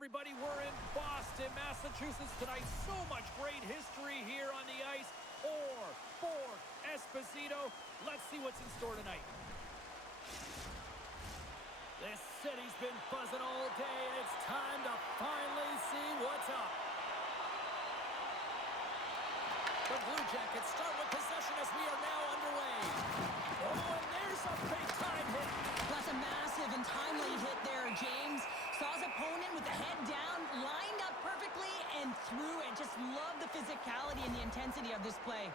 everybody. We're in Boston, Massachusetts tonight. So much great history here on the ice. For Esposito. Let's see what's in store tonight. This city's been buzzing all day, and it's time to finally see what's up. The Blue Jackets start with possession as we are now underway. Oh, and there's a big-time hit. That's a massive and timely hit there, James. Saw his opponent with the head down, lined up perfectly, and threw it. Just love the physicality and the intensity of this play.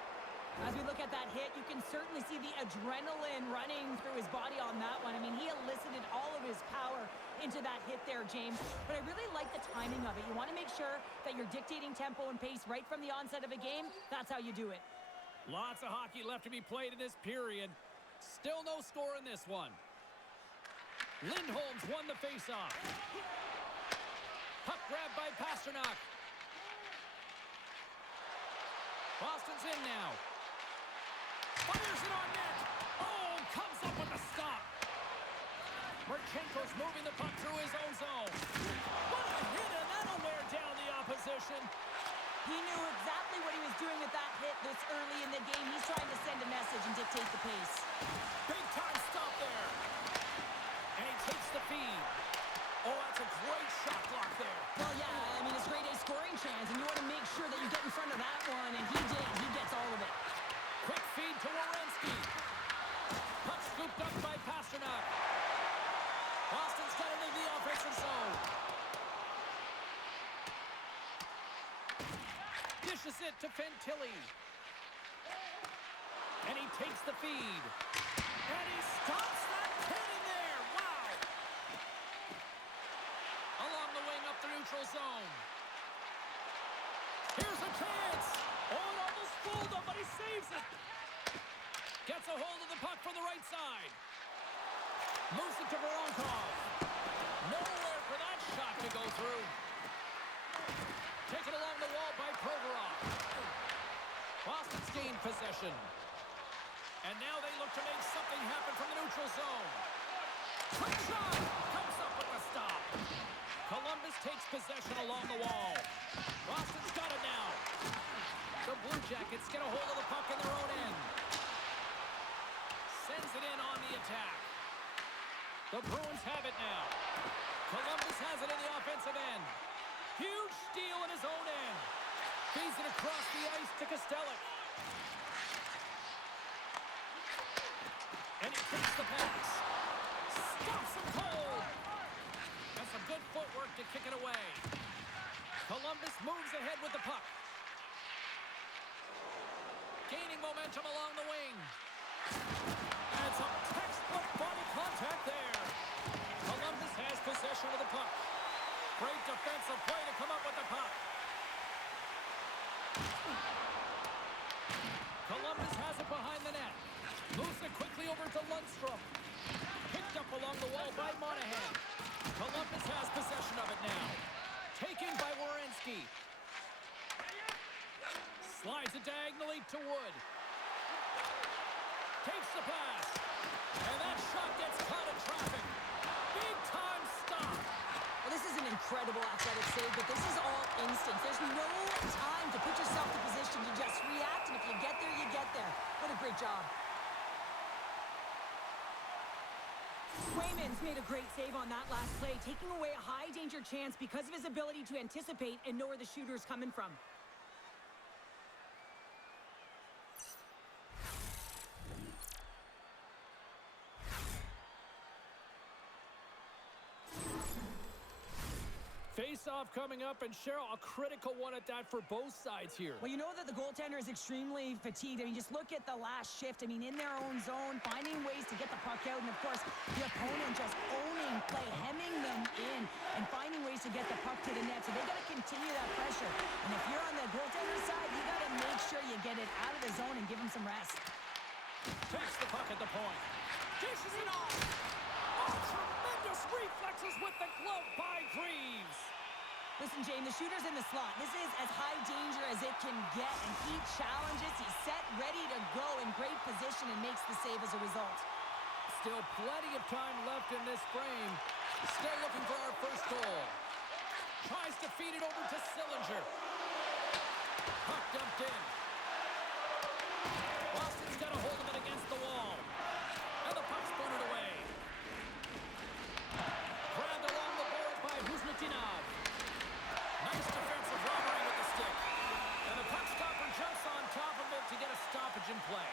As we look at that hit, you can certainly see the adrenaline running through his body on that one. I mean, he elicited all of his power into that hit there, James. But I really like the timing of it. You want to make sure that you're dictating tempo and pace right from the onset of a game. That's how you do it. Lots of hockey left to be played in this period. Still no score in this one. Lindholm's won the faceoff. Puck grabbed by Pasternak. Boston's in now. Fires it on net. Oh, comes up with the stop. Marchenko's moving the puck through his own zone. What a hit, and that'll wear down the opposition. He knew exactly what he was doing with that hit this early in the game. He's trying to send a message and dictate the pace. Big time stop there. And he takes the feed. Oh, that's a great shot block there. Well, yeah, I mean, it's grade A scoring chance, and you want to make sure that you get in front of that one, and he did. He gets all of it. Quick feed to Werenski. Puck scooped up by Pasternak. Boston's got it in the offensive zone. Dishes it to Fantilli. And he takes the feed. And he stops that hit in there. Wow. Along the wing up the neutral zone. Here's a chance. Oh, it almost fooled him, but he saves it. Gets a hold of the puck from the right side. Moves it to Voronkov. Nowhere for that shot to go through. Taken along the wall by Provorov. Boston's gained possession. And now they look to make something happen from the neutral zone. Quick shot! Comes up with the stop. Columbus takes possession along the wall. Boston's got it now. The Blue Jackets get a hold of the puck in their own end. Sends it in on the attack. The Bruins have it now. Columbus has it in the offensive end. Huge steal in his own end. Feeds it across the ice to Kostelic. And he takes the pass. Stops him cold. And some good footwork to kick it away. Columbus moves ahead with the puck. Gaining momentum along the wing. And some textbook body contact there. Columbus has possession of the puck. Great defensive play to come up with the puck. Columbus has it behind the net. Moves it quickly over to Lundstrom. Picked up along the wall by Monahan. Columbus has possession of it now. Taken by Werenski. Slides it diagonally to Wood. Takes the pass. And that shot gets caught in traffic. Big time stop. Well, this is an incredible athletic save, but this is all instinct. There's no time to put yourself in position to just react, and if you get there, you get there. What a great job. Swayman's made a great save on that last play, taking away a high-danger chance because of his ability to anticipate and know where the shooter's coming from. Face-off coming up, and Cheryl, a critical one at that for both sides here. Well, you know that the goaltender is extremely fatigued. I mean, just look at the last shift. I mean, in their own zone, finding ways to get the puck out, and of course, the opponent just owning play, hemming them in, and finding ways to get the puck to the net. So they got to continue that pressure. And if you're on the goaltender side, you got to make sure you get it out of the zone and give him some rest. Takes the puck at the point. Dishes it off. Oh, tremendous reflexes with the glove by Greaves. Listen, Jane, the shooter's in the slot. This is as high danger as it can get, and he challenges. He's set, ready to go, in great position, and makes the save as a result. Still plenty of time left in this frame. Still looking for our first goal. Tries to feed it over to Sillinger. Puck dumped in. Boston's got a hold of it against the wall. And the puck's booted away. Grabbed along the board by Huzmatinov. Nice defensive robbery with the stick. And the puck stopper jumps on top of it to get a stoppage in play.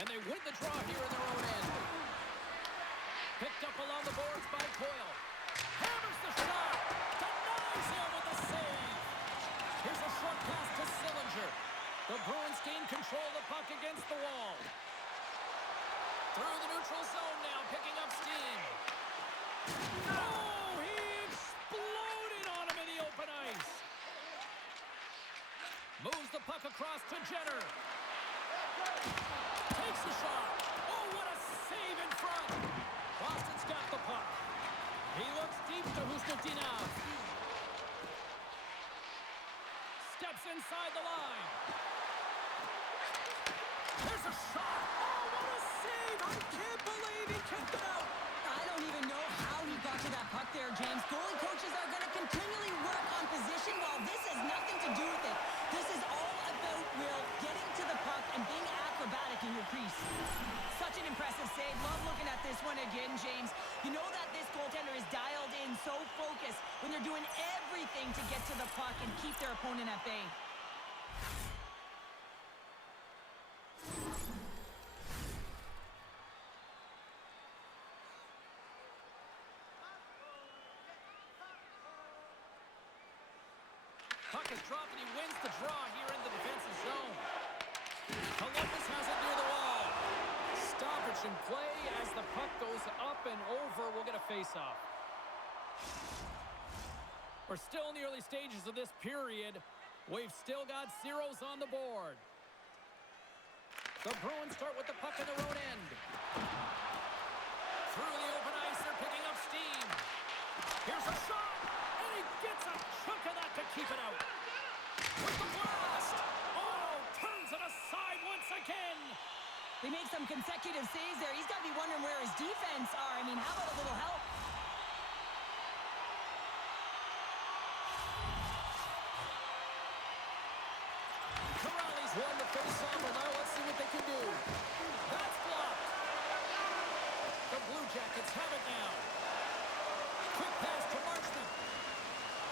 And they win the draw here in their own end. Picked up along the boards by Coyle. Hammers the shot. Denies him with a save. Here's a short pass to Sillinger. The Bruins gain control of the puck against the wall. Through the neutral zone now, picking up steam. Oh, he exploded on him in the open ice. Moves the puck across to Jenner. Takes the shot. Oh, what a save in front. Boston's got the puck. He looks deep to Huzmatinov. Steps inside the line. There's a shot. Oh, what a save. I can't believe he kept it out. I don't even know how he got to that puck there, James. Goalie coaches are going to continually work on position while this has nothing to do with it. This is all about, Will, getting to the puck and being acrobatic in your crease. Such an impressive save. Love looking at this one again, James. You know that this goaltender is dialed in, so focused when they're doing everything to get to the puck and keep their opponent at bay. Puck is dropped and he wins the draw here in the defensive zone. Columbus has it near the wall. Stoppage in play as the puck goes up and over. We'll get a face-off. We're still in the early stages of this period. We've still got zeros on the board. The Bruins start with the puck in their own end. Through the open ice, they're picking up steam. Here's a shot, and he gets a chunk of that to keep it out. With the blast! Oh, turns it aside once again. They make some consecutive saves there. He's got to be wondering where his defense are. I mean, how about a little help? Corrales won the face-off, and now let's see what they can do. That's blocked. The Blue Jackets have it now. Quick pass to Marchman.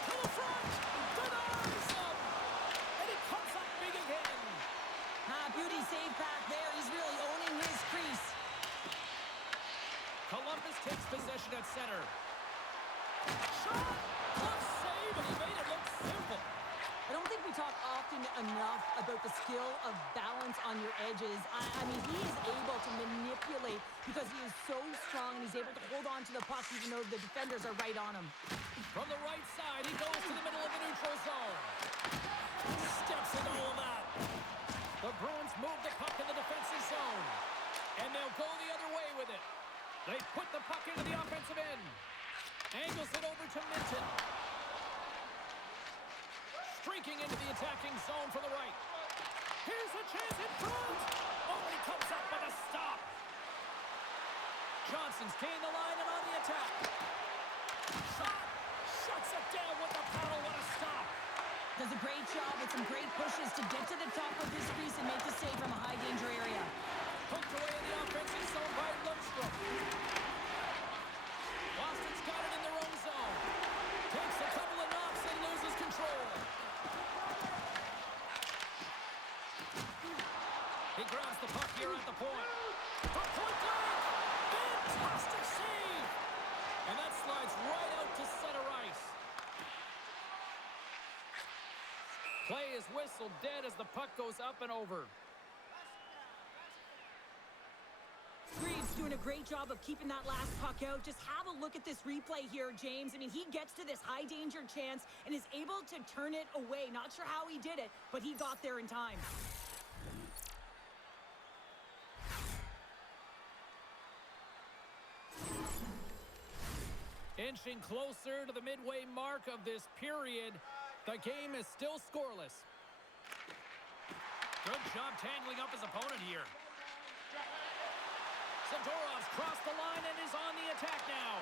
To the front. Denies him. And he comes up big again. Beauty save back there. He's really owning his crease. Columbus takes possession at center. Shot. Glove save, and he made it look simple. I don't think we talk often enough about the skill of balance on your edges. I mean, he is able to manipulate because he is so strong and he's able to hold on to the puck even though the defenders are right on him. From the right side, he goes to the middle of the neutral zone. Steps into all of that. The Bruins move the puck in the defensive zone. And they'll go the other way with it. They put the puck into the offensive end. Angles it over to Minton. Streaking into the attacking zone for the right. Here's a chance in front. Oh, and he comes up with a stop. Johnson's gained the line and on the attack. Shot. Shuts it down with the paddle. What a stop. Does a great job with some great pushes to get to the top of his crease and make the save from a high danger area. Hooked away in the offensive zone by Lundstrom. Boston's got it in their own zone. Takes a couple of knocks and loses control. He grabs the puck here at the point. From point blank! Fantastic save! And that slides right out to center ice. Play is whistled dead as the puck goes up and over. Greaves doing a great job of keeping that last puck out. Just have a look at this replay here, James. I mean, he gets to this high danger chance and is able to turn it away. Not sure how he did it, but he got there in time. Inching closer to the midway mark of this period. The game is still scoreless. Good job tangling up his opponent here. Zadorov's crossed the line and is on the attack now.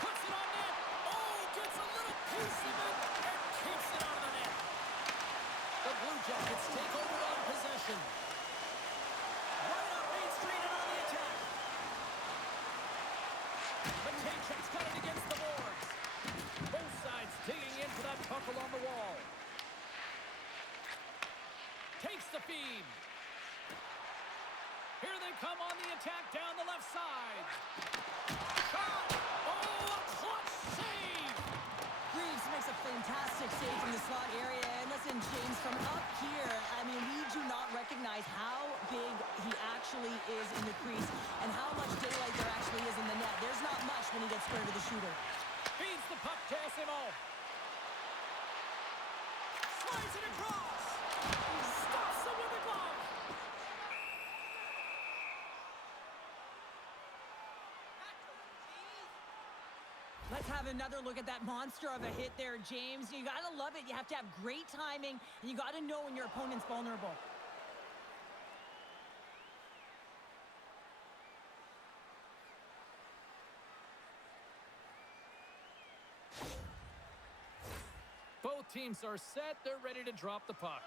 Puts it on net. Oh, gets a little piece of it and kicks it out of the net. The Blue Jackets take over on possession. Right up Main Street and on the attack. Matejchuk's got it against the boards. Both sides digging in for that puck along the wall. Takes the feed. Here they come on the attack down the left side. Shot! Oh, a clutch save! Reeves makes a fantastic save from the slot area. And listen, James, from up here, I mean, we do not recognize how big he actually is in the crease and how much daylight there actually is in the net. There's not much when he gets square to the shooter. Feeds the puck to Simo. Slides it across. Stops him with a glove. Let's have another look at that monster of a hit there, James. You got to love it. You have to have great timing, and you got to know when your opponent's vulnerable. Both teams are set. They're ready to drop the puck.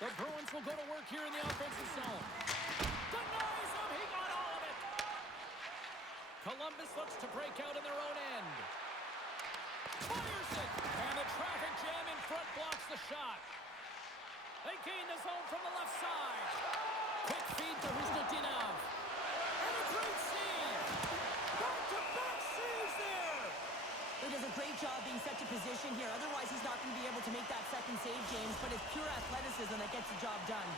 The Bruins will go to work here in the offensive zone. Denies him. He got all of it. Columbus looks to break out in their own end. Fires it. And the traffic jam in front blocks the shot. They gain the zone from the left side. Quick feed to Husnutinov. And a great save. Back-to-back saves there. He does a great job being set to position here. Otherwise, he's not going to be able to make that second save, James. But it's pure athleticism that gets the job done.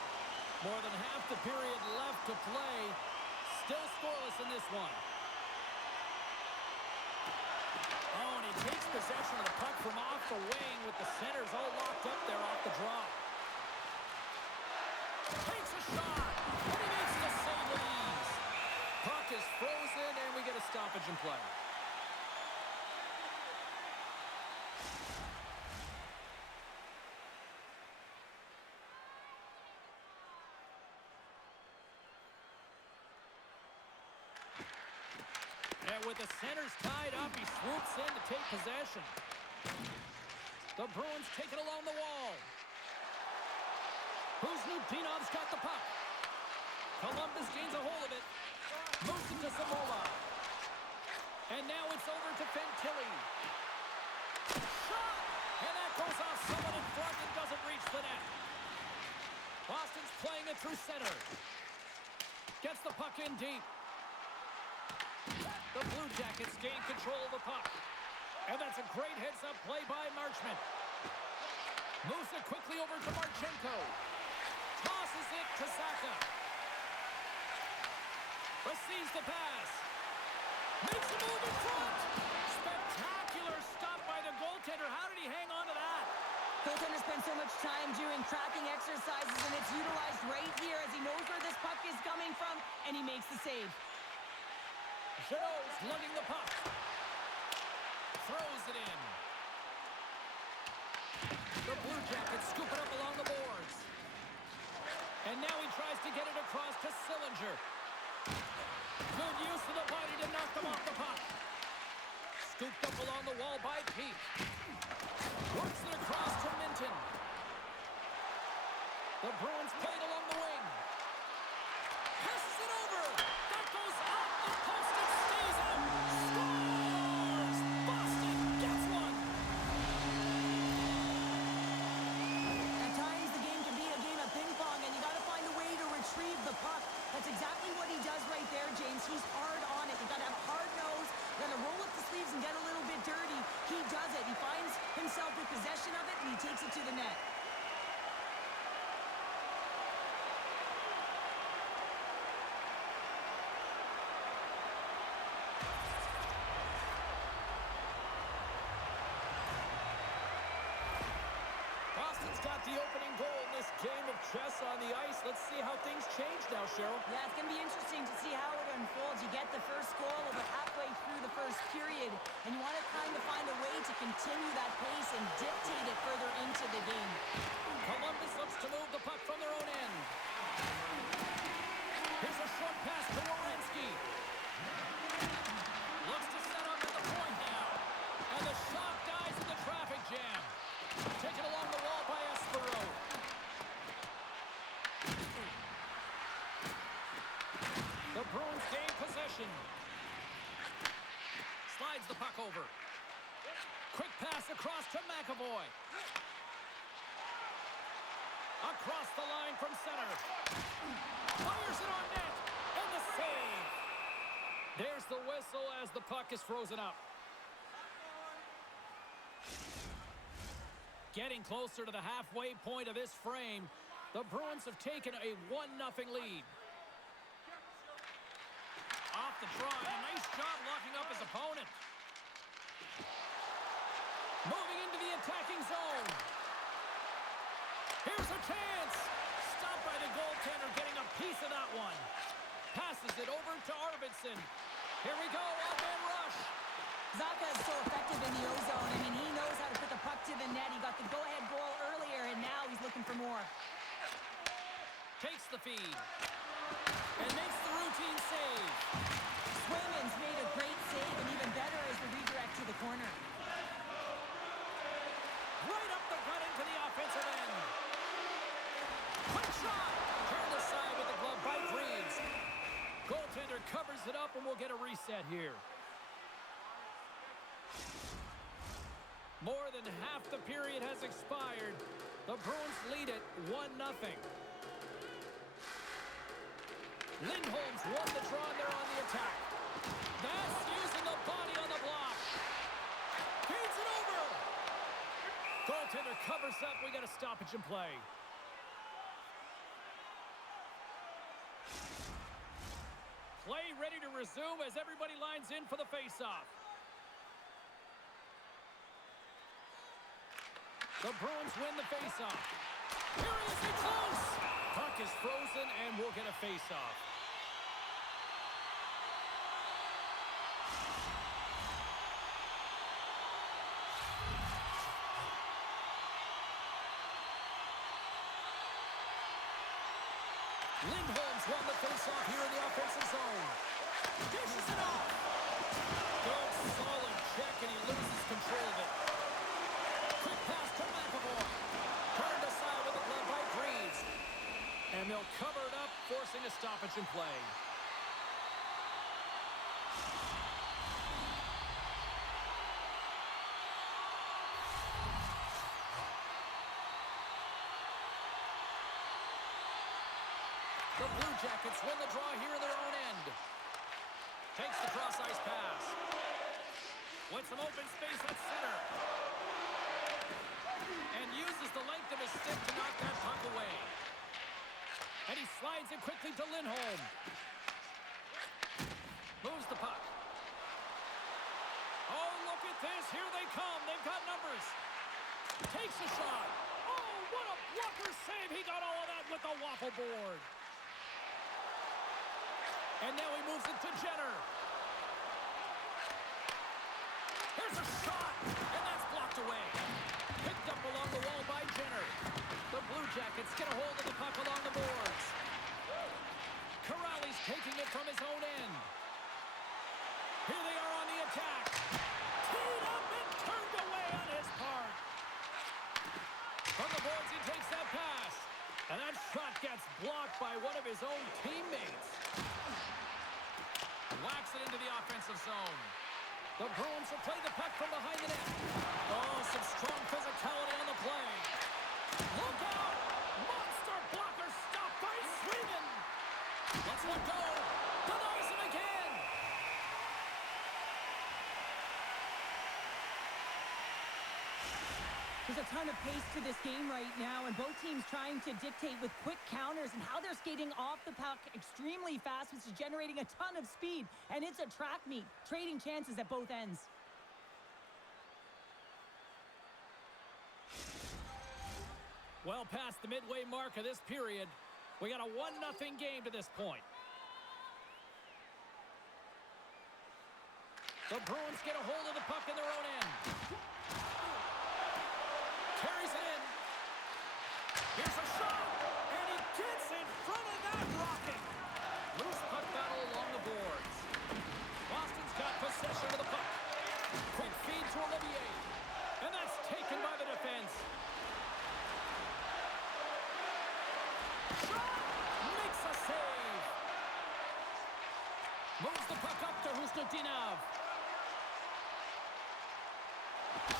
More than half the period left to play. Still scoreless in this one. Oh, and he takes possession of the puck from off the wing with the centers all locked up there off the draw. Takes a shot, and he makes the save with ease. Puck is frozen, and we get a stoppage in play. And with the centers tied up, he swoops in to take possession. The Bruins take it along the wall. Husnutinov's got the puck. Columbus gains a hold of it. Moves it to Samola. And now it's over to Fantilli. Shot! And that goes off someone in front and doesn't reach the net. Boston's playing it through center. Gets the puck in deep. The Blue Jackets gain control of the puck. And that's a great heads-up play by Marchment. Moves it quickly over to Marchenko. Tosses it to Zacha. Receives the pass. Makes a move in front. Spectacular stop by the goaltender. How did he hang on to that? Goaltender spends so much time doing tracking exercises, and it's utilized right here as he knows where this puck is coming from, and he makes the save. Jeannot's lugging the puck. Throws it in. The Blue Jackets scoop it up along the boards. And now he tries to get it across to Sillinger. Good use of the body to knock them off the puck. Scooped up along the wall by Pete. Works it across to Minton. The Bruins play it along the wing. Passes it over. That goes up the post and stays out. Scores! Boston gets one. At times, the game can be a game of ping pong, and you got to find a way to retrieve the puck. That's exactly what he does right there, James. He's hard on it. You got to have a hard nose. You got to roll up the sleeves and get a little bit dirty. He does it. He finds himself with possession of it, and he takes it to the net. Boston's got the opening goal in this game of chess on the ice. Let's see how things change now, Cheryl. Yeah, it's going to be interesting to see how it unfolds. You get the first goal about halfway through the first period, and you want to kind of find a way to continue that pace and dictate it further into the game. Columbus looks to move the puck from their own end. Here's a short pass to Werenski. Looks to set up at the point now. And the shot dies in the traffic jam. Taken along the wall by Espero. The Bruins gain possession. Slides the puck over. Quick pass across to McAvoy. Across the line from center. Fires it on net. And the save. There's the whistle as the puck is frozen up. Getting closer to the halfway point of this frame, the Bruins have taken a 1-0 lead. Off the try, a nice job locking up his opponent. Moving into the attacking zone. Here's a chance. Stopped by the goaltender, getting a piece of that one. Passes it over to Arvidsson. Here we go, all-man rush. Zacha is so effective in the O-zone. I mean, he knows how to put the puck to the net. He got the go-ahead goal earlier, and now he's looking for more. Takes the feed. And makes the routine save. Swayman's made a great save, and even better is the redirect to the corner. Right up the gut into the offensive end. Quick shot. Turned aside with the glove by Reeves. Goaltender covers it up, and we'll get a reset here. More than half the period has expired. The Bruins lead it 1-0. Lindholm's won the draw, and they're on the attack. That's using the body on the block. Feeds it over. Goaltender covers up. We got a stoppage in play. Play ready to resume as everybody lines in for the face-off. The Bruins win the face-off. Seriously close. Puck is frozen, and we'll get a face-off. Lindholm's won the face-off here in the offensive zone. Dishes it off. Good, solid check, and he loses control of it. Quick pass to McAvoy. Turned aside with the glove by Reeves. And they'll cover it up, forcing a stoppage in play. The Blue Jackets win the draw here in their own end. Takes the cross-ice pass. With some open space at center. And uses the length of his stick to knock that puck away. And he slides it quickly to Lindholm. Moves the puck. Oh, look at this. Here they come. They've got numbers. Takes a shot. Oh, what a blocker save. He got all of that with the waffle board. And now he moves it to Jenner. Here's a shot. And that's blocked away. Picked up along the wall by Jenner. The Blue Jackets get a hold of the puck along the boards. Corrali's taking it from his own end. Here they are on the attack. Teed up and turned away on his part. From the boards, he takes that pass. And that shot gets blocked by one of his own teammates. Whacks it into the offensive zone. The Bruins will play the puck from behind the net. Oh, some strong physicality on the play. Look out! Monster blocker stopped by Sweden. Let's let go. Denies him again. There's a ton of pace to this game right now, and both teams trying to dictate with quick counters and how they're skating off the puck extremely fast, which is generating a ton of speed. And it's a track meet, trading chances at both ends. Well past the midway mark of this period, we got a 1-0 game to this point. The Bruins get a hold of the puck in their own end. buries it in. Here's a shot, and he gets in front of that rocket. Loose puck battle along the boards. Boston's got possession of the puck. Quick feed to Olivier. And that's taken by the defense. Shot! Makes a save. Moves the puck up to Husnutinov.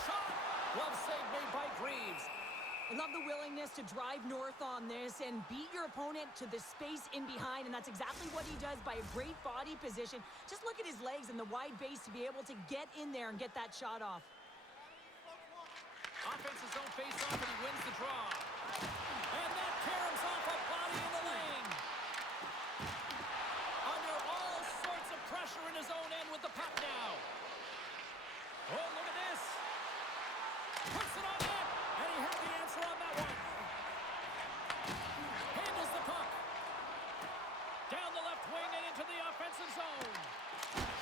Shot! Glove save made by Greaves. I love the willingness to drive north on this and beat your opponent to the space in behind, and that's exactly what he does by a great body position. Just look at his legs and the wide base to be able to get in there and get that shot off. Offensive zone face-off, and he wins the draw. And that caroms off a body in the lane. Under all sorts of pressure in his own end with the puck now. Oh, look at this. Puts it on net, and he had the answer on that one. Handles the puck. Down the left wing and into the offensive zone.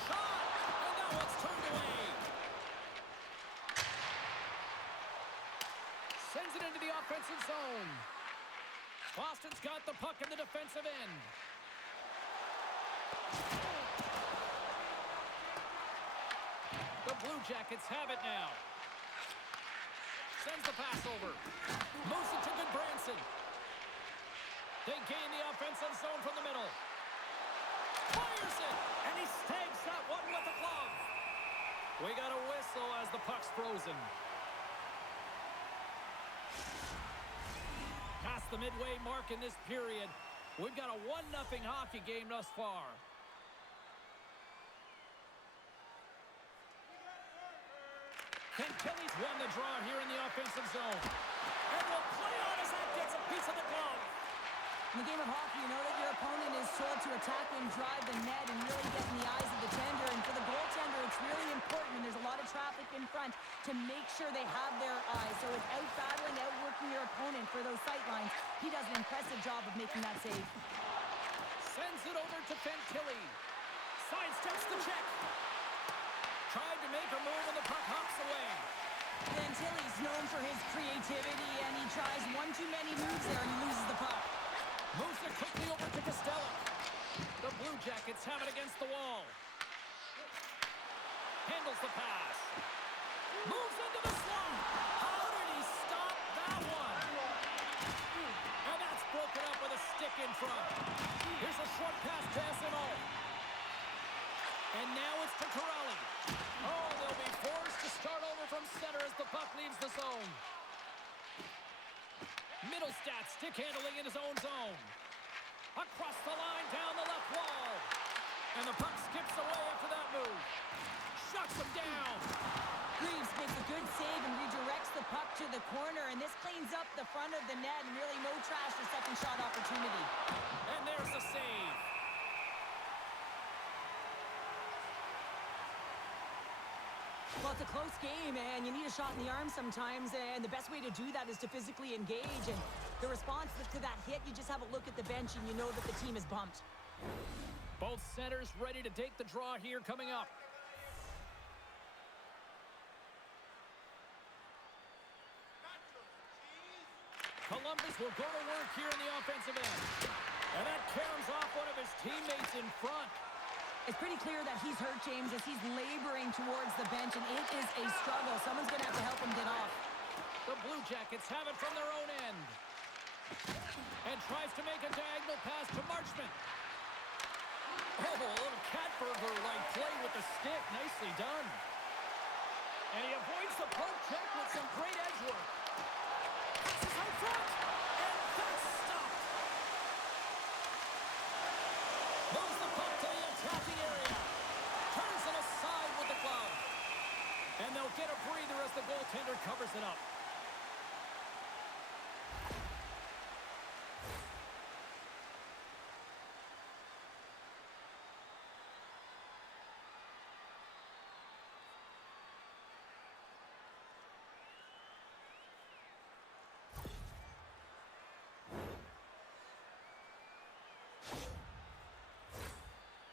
Shot, and that one's turned away. Sends it into the offensive zone. Boston's got the puck in the defensive end. The Blue Jackets have it now. Sends the pass over. Moves it to Goodbranson. They gain the offensive zone from the middle. Fires it, and he snags that one with the glove. We got a whistle as the puck's frozen. Past the midway mark in this period, we've got a 1-0 hockey game thus far. Kentilly's won the draw here in the offensive zone. And will play on as that gets a piece of the glove. In the game of hockey, you know that your opponent is told to attack and drive the net and really get in the eyes of the tender. And for the goaltender, it's really important when there's a lot of traffic in front to make sure they have their eyes. So it's out-battling, outworking your opponent for those sight lines. He does an impressive job of making that save. Sends it over to Kentilly. Sidesteps the check. Tried to make a move and the puck hops away. Kentilly's known for his creativity, and he tries one too many moves there and he loses the puck. Moves it quickly over to Costello. The Blue Jackets have it against the wall. Handles the pass. Moves into the slump. How did he stop that one? And that's broken up with a stick in front. Here's a short pass to SNO. And now it's to Corrali. Oh, they'll be forced to start over from center as the puck leaves the zone. Middlestat stick handling in his own zone. Across the line, down the left wall. And the puck skips away after that move. Shuts him down. Greaves makes a good save and redirects the puck to the corner, and this cleans up the front of the net and really no trash for second shot opportunity. And there's the save. Well, it's a close game, and you need a shot in the arm sometimes, and the best way to do that is to physically engage. And the response to that hit, you just have a look at the bench, and you know that the team is bumped. Both centers ready to take the draw here coming up. Columbus will go to work here in the offensive end. And that caroms off one of his teammates in front. It's pretty clear that he's hurt, James, as he's laboring towards the bench, and it is a struggle. Someone's going to have to help him get off. The Blue Jackets have it from their own end. And tries to make a diagonal pass to Marchment. Oh, a little cat burglar-like play with the stick. Nicely done. And he avoids the poke check with some great edge work. Passes out front. And that's stopped. Moves the puck to the attacking area. Turns it aside with the glove. And they'll get a breather as the goaltender covers it up.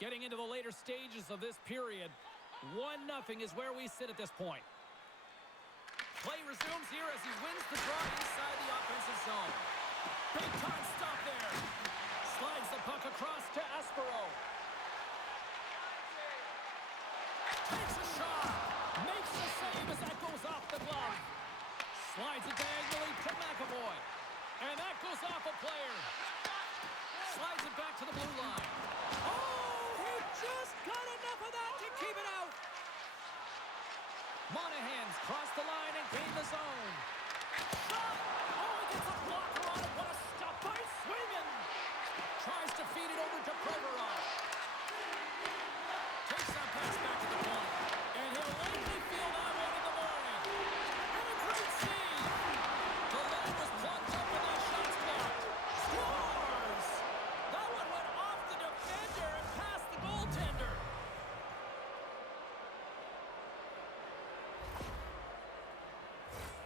Getting into the later stages of this period, 1-0 is where we sit at this point. Play resumes here as he wins the draw inside the offensive zone. Big time stop there. Slides the puck across to Aspero. Takes a shot. Makes the save as that goes off the glove. Slides it diagonally to McAvoy. And that goes off a player. Slides it back to the blue line. Oh, he just got enough of that to keep it out. Monahan's crossed the line and gained the zone. Shot! Oh, he gets a blocker on it. What a stop by Swayman. Tries to feed it over to Provorov. Takes that pass back to the point. And he'll likely feel that one in the morning. And a great save. The lane was plugged up and that shot's blocked. Scores! That one went off the defender and past the goaltender.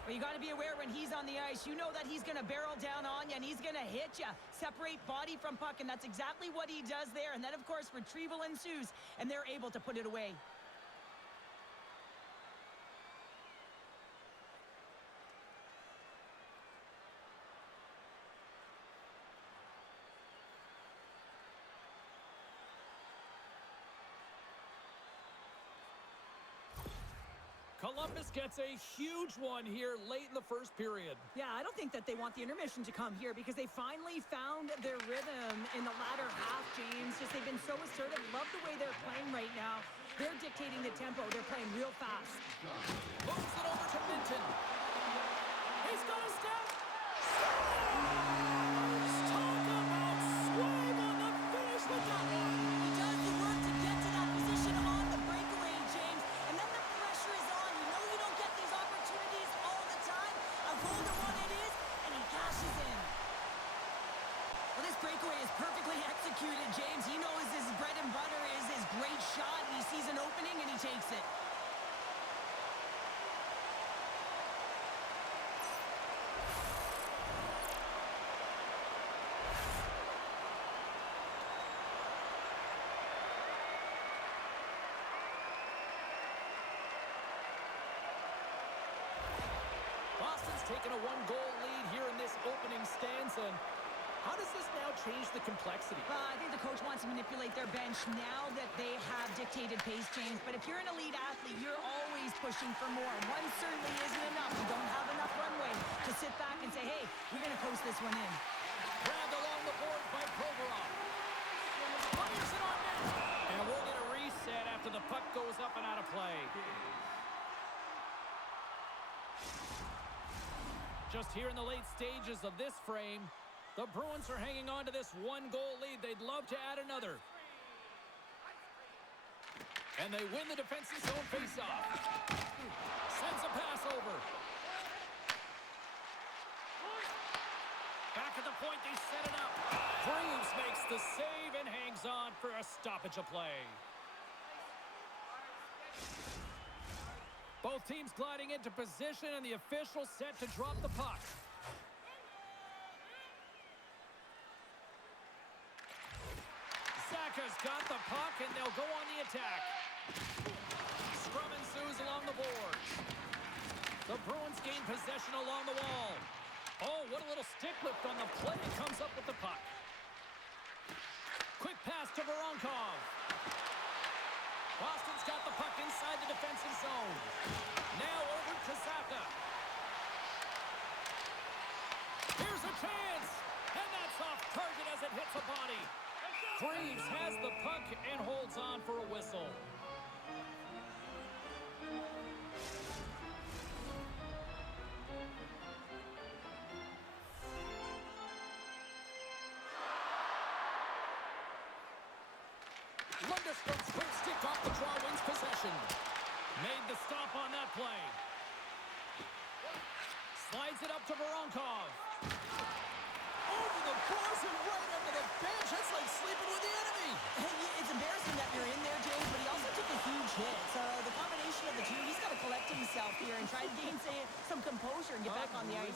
Well, you got to be aware when he's on the ice. You know that he's going to barrel down on you, and he's going to hit you. Separate body from puck, and that's exactly what he does there. And then, of course, retrieval ensues, and they're able to put it away. Columbus gets a huge one here late in the first period. Yeah, I don't think that they want the intermission to come here because they finally found their rhythm in the latter half, James. Just they've been so assertive. Love the way they're playing right now. They're dictating the tempo. They're playing real fast. Moves it over to Minton. He's got a step. Talk about swag on the finish with that one. He does the work to get to that position on the breakaway, James. And then the pressure is on. You know you don't get these opportunities all the time. A golden one it is, and he cashes in. Well, this breakaway is perfectly executed, James. He knows his bread and butter is his great shot, and he sees an opening, and he takes it. Boston's taken a one-goal lead here in this opening stanza. How does this now change the complexity? I think the coach wants to manipulate their bench now that they have dictated pace, James. But if you're an elite athlete, you're always pushing for more. One certainly isn't enough. You don't have enough runway to sit back and say, hey, we're going to coast this one in. Grabbed along the board by Provorov. Fires it on net. And we'll get a reset after the puck goes up and out of play. Just here in the late stages of this frame, the Bruins are hanging on to this one-goal lead. They'd love to add another. And they win the defensive zone faceoff. Sends a pass over. Back at the point, they set it up. Bruins makes the save and hangs on for a stoppage of play. Both teams gliding into position, and the official set to drop the puck. Saka's got the puck, and they'll go on the attack. Scrum ensues along the boards. The Bruins gain possession along the wall. Oh, what a little stick lift on the play. It comes up with the puck. Quick pass to Voronkov. Boston's got the puck inside the defensive zone. Now over to Saka. Here's a chance. And that's off target as it hits a body. Greaves has the puck and holds on for a whistle. Lundstrom's quick stick off the draw wins possession. Made the stop on that play. Slides it up to Voronkov. Over the boards and right under the bench. That's like sleeping with the enemy. It's embarrassing that you're in there, James, but he also took a huge hit. So the combination of the two, he's got to collect himself here and try to gain some composure and get back on the ice.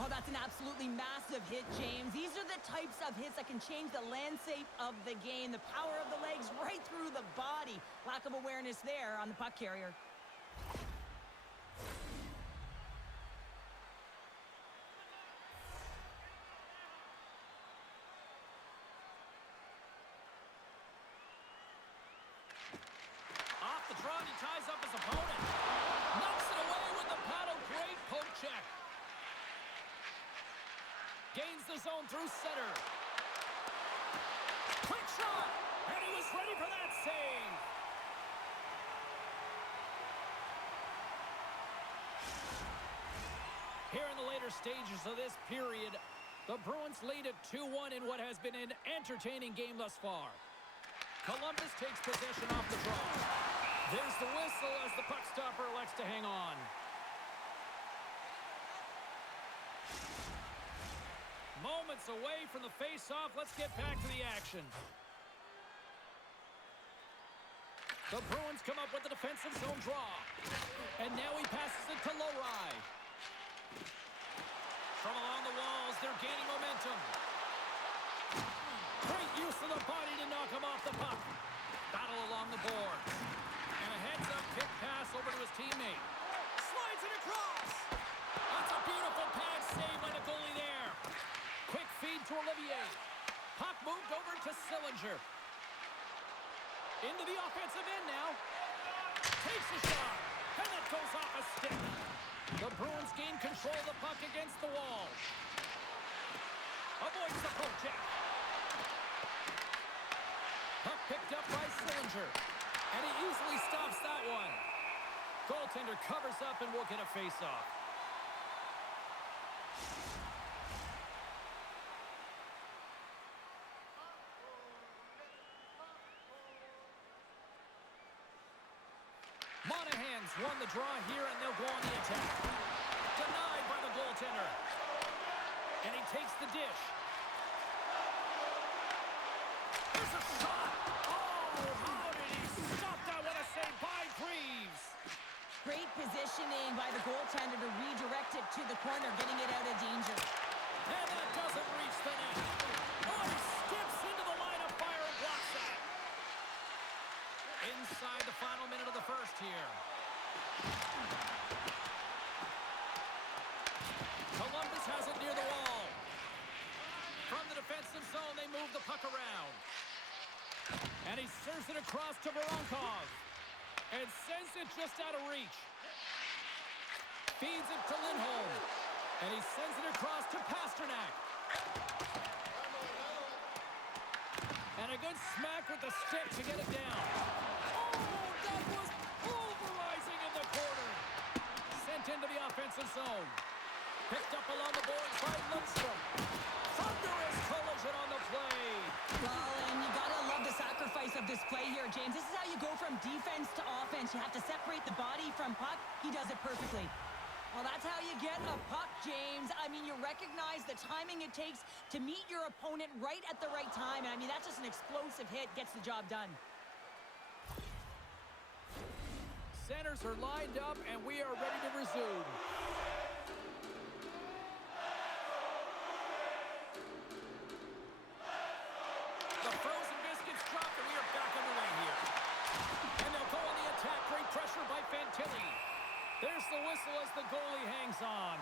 Oh, that's an absolutely massive hit, James. These are the types of hits that can change the landscape of the game. The power of the legs right through the body. Lack of awareness there on the puck carrier. the draw, and he ties up his opponent. Knocks it away with the paddle. Great poke check. Gains the zone through center. Quick shot, and he was ready for that save. Here in the later stages of this period, the Bruins lead at 2-1 in what has been an entertaining game thus far. Columbus takes possession off the draw. There's the whistle as the puck stopper elects to hang on. Moments away from the face-off. Let's get back to the action. The Bruins come up with the defensive zone draw. And now he passes it to Lowry. From along the walls, they're gaining momentum. Great use of the body to knock him off the puck. Battle along the boards. And a heads-up kick pass over to his teammate. Slides it across. That's a beautiful pass save by the goalie there. Quick feed to Olivier. Puck moved over to Sillinger. Into the offensive end now. Takes a shot. And that goes off a stick. The Bruins gain control of the puck against the wall. Avoids the poke check. Puck picked up by Sillinger. And he easily stops that one. Goaltender covers up and will get a face-off. Monahan's won the draw here, and they'll go on the attack. Denied by the goaltender. And he takes the dish. There's a shot. Oh, how did he stop that? What a save by Greaves. Great positioning by the goaltender to redirect it to the corner, getting it out of danger. And that doesn't reach the net. Oh, he skips into the line of fire and blocks that. Inside the final minute of the first here. Columbus has it near the wall. From the defensive zone, they move the puck around. And he serves it across to Voronkov. And sends it just out of reach. Feeds it to Lindholm. And he sends it across to Pasternak. And a good smack with the stick to get it down. Oh, that was pulverizing in the corner. Sent into the offensive zone. Picked up along the boards by Lundstrom. Thunderous collision on the play. Well, and you gotta love the sacrifice of this play here, James. This is how you go from defense to offense. You have to separate the body from puck. He does it perfectly. Well, that's how you get a puck, James. I mean, you recognize the timing it takes to meet your opponent right at the right time. And I mean, that's just an explosive hit. Gets the job done. Centers are lined up, and we are ready to resume. The frozen biscuits dropped, and we are back underway here. And they'll go on the attack. Great pressure by Fantilli. There's the whistle as the goalie hangs on.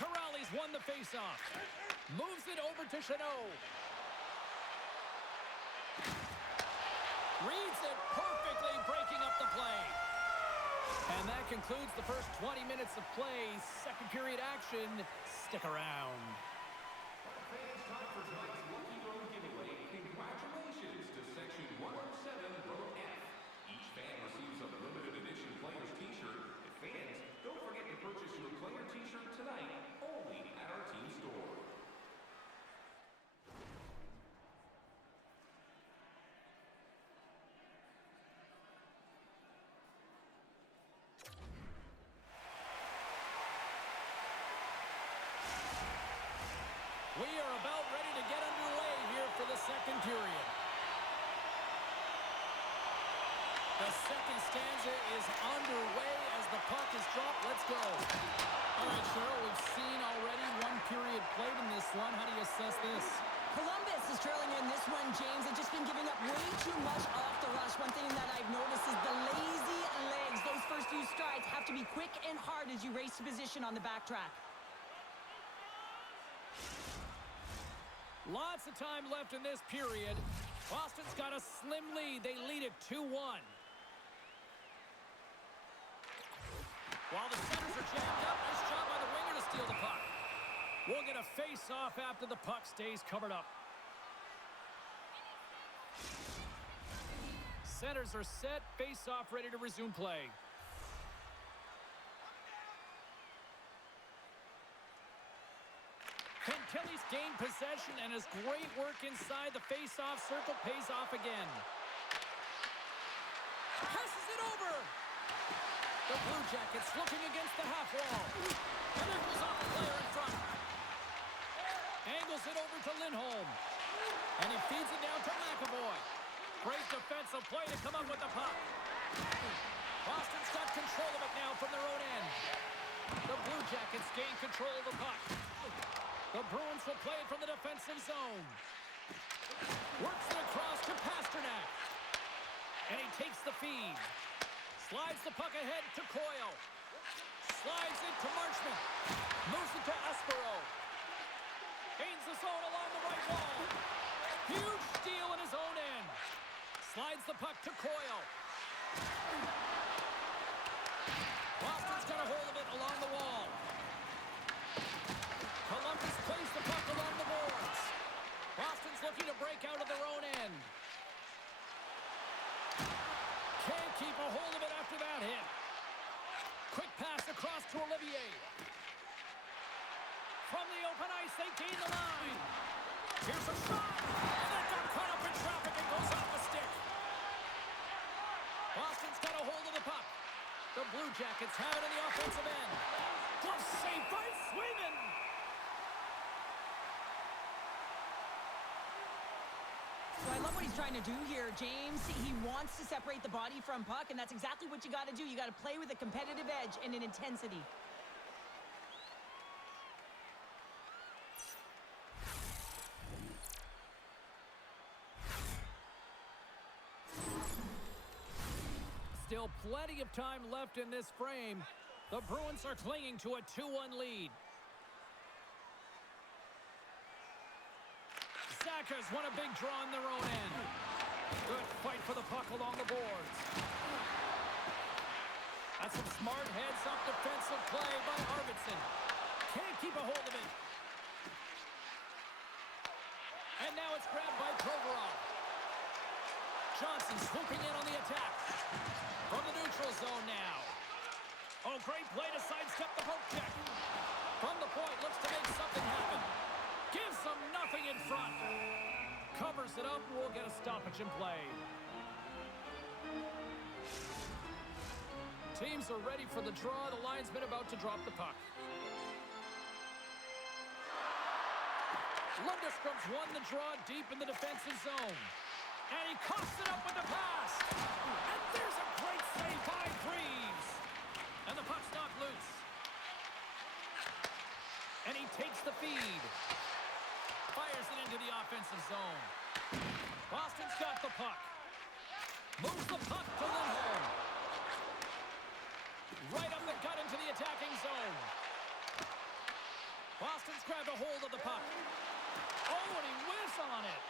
Corrales won the faceoff. Moves it over to Chanot. Reads it perfectly, breaking up the play. And that concludes the first 20 minutes of play. Second period action. Stick around. Fans, time for tonight's Lucky Road giveaway. Congratulations to Section 107, Row F. Each fan receives a limited edition player's t-shirt. And fans, don't forget to purchase your player t-shirt tonight, only at our team store. We are about ready to get underway here for the second period. The second stanza is underway as the puck is dropped. Let's go. All right, Cheryl, we've seen already one period played in this one. How do you assess this? Columbus is trailing in this one, James. They've just been giving up way too much off the rush. One thing that I've noticed is the lazy legs. Those first few and hard as you race to position on the backtrack. Lots of time left in this period. Boston's got a slim lead. They lead it 2-1. While the centers are jammed up, nice job by the winger to steal the puck. We'll get a face-off after the puck stays covered up. Centers are set, face-off ready to resume play. Kelly's gained possession, and his great work inside the face-off circle pays off again. Passes it over. The Blue Jackets looking against the half wall. And there goes off the player in front. Angles it over to Lindholm. And he feeds it down to McAvoy. Great defensive play to come up with the puck. Boston's got control of it now from their own end. The Blue Jackets gain control of the puck. The Bruins will play it from the defensive zone. Works it across to Pasternak. And he takes the feed. Slides the puck ahead to Coyle. Slides it to Marchment. Moves it to Espero. Gains the zone along the right wall. Huge steal in his own end. Slides the puck to Coyle. Boston's got a hold of it along the wall. Columbus plays the puck along the boards. Boston's looking to break out of their own end. Can't keep a hold of it after that hit. Quick pass across to Olivier. From the open ice, they gain the line. Here's a shot. And it got caught up in traffic and goes off the stick. Boston's got a hold of the puck. The Blue Jackets have it in the offensive end. Glove save by Swayman. So I love what he's trying to do here, James. He wants to separate the body from puck, and that's exactly what you got to do. You got to play with a competitive edge and an intensity. Still plenty of time left in this frame. The Bruins are clinging to a 2-1 lead. Sakas won a big draw in their own end. Good fight for the puck along the boards. That's some smart heads-up defensive play by Arvidsson. Can't keep a hold of it. And now it's grabbed by Provorov. Johnson swooping in on the attack. From the neutral zone now. Oh, great play to sidestep the poke check. From the point, looks to make something happen. Gives them nothing in front. Covers it up, we'll get a stoppage in play. Teams are ready for the draw. The linesman about to drop the puck. Lundstrom's won the draw deep in the defensive zone. And he coughs it up with the pass. And there's a great save by Greaves. And the puck's knocked loose. And he takes the feed. Fires it into the offensive zone. Boston's got the puck. Moves the puck to Lindholm. Right up the gut into the attacking zone. Boston's grabbed a hold of the puck. Oh, and he whiffs on it.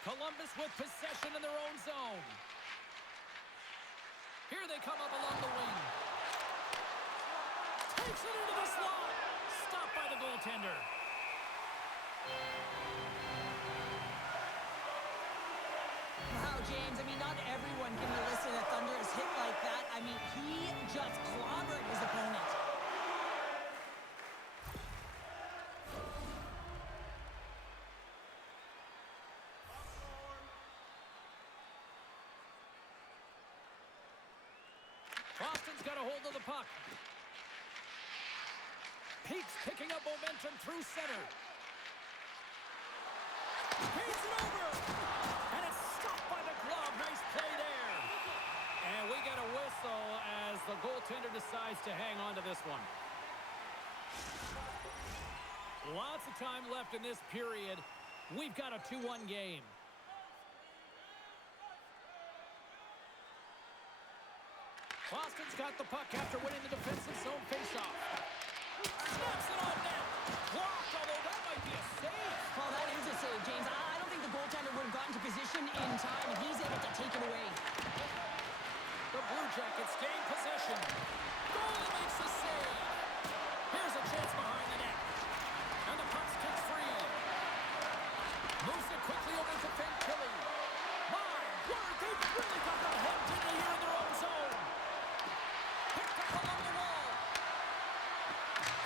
Columbus with possession in their own zone. Here they come up along the wing. Takes it into the slot. Stopped by the goaltender. Wow, James, I mean, not everyone can elicit a thunderous hit like that. I mean, he just clobbered his opponent. Boston's got a hold of the puck. Peaks picking up momentum through center. Feeds it over. And it's stopped by the glove. Nice play there. And we get a whistle as the goaltender decides to hang on to this one. Lots of time left in this period. We've got a 2-1 game. Boston's got the puck after winning the defensive zone faceoff. Snaps it on net. Blocked, although that might be a save. Well, that is a save, James. I don't think the goaltender would have gotten to position in time, and he's able to take it away. The Blue Jackets gain possession. Goalie makes a save. Here's a chance behind the net. And the puck's kicked free. Moves it quickly over to Fantilli. My word, they've really got the head in the here in their own zone. Picked up along the wall.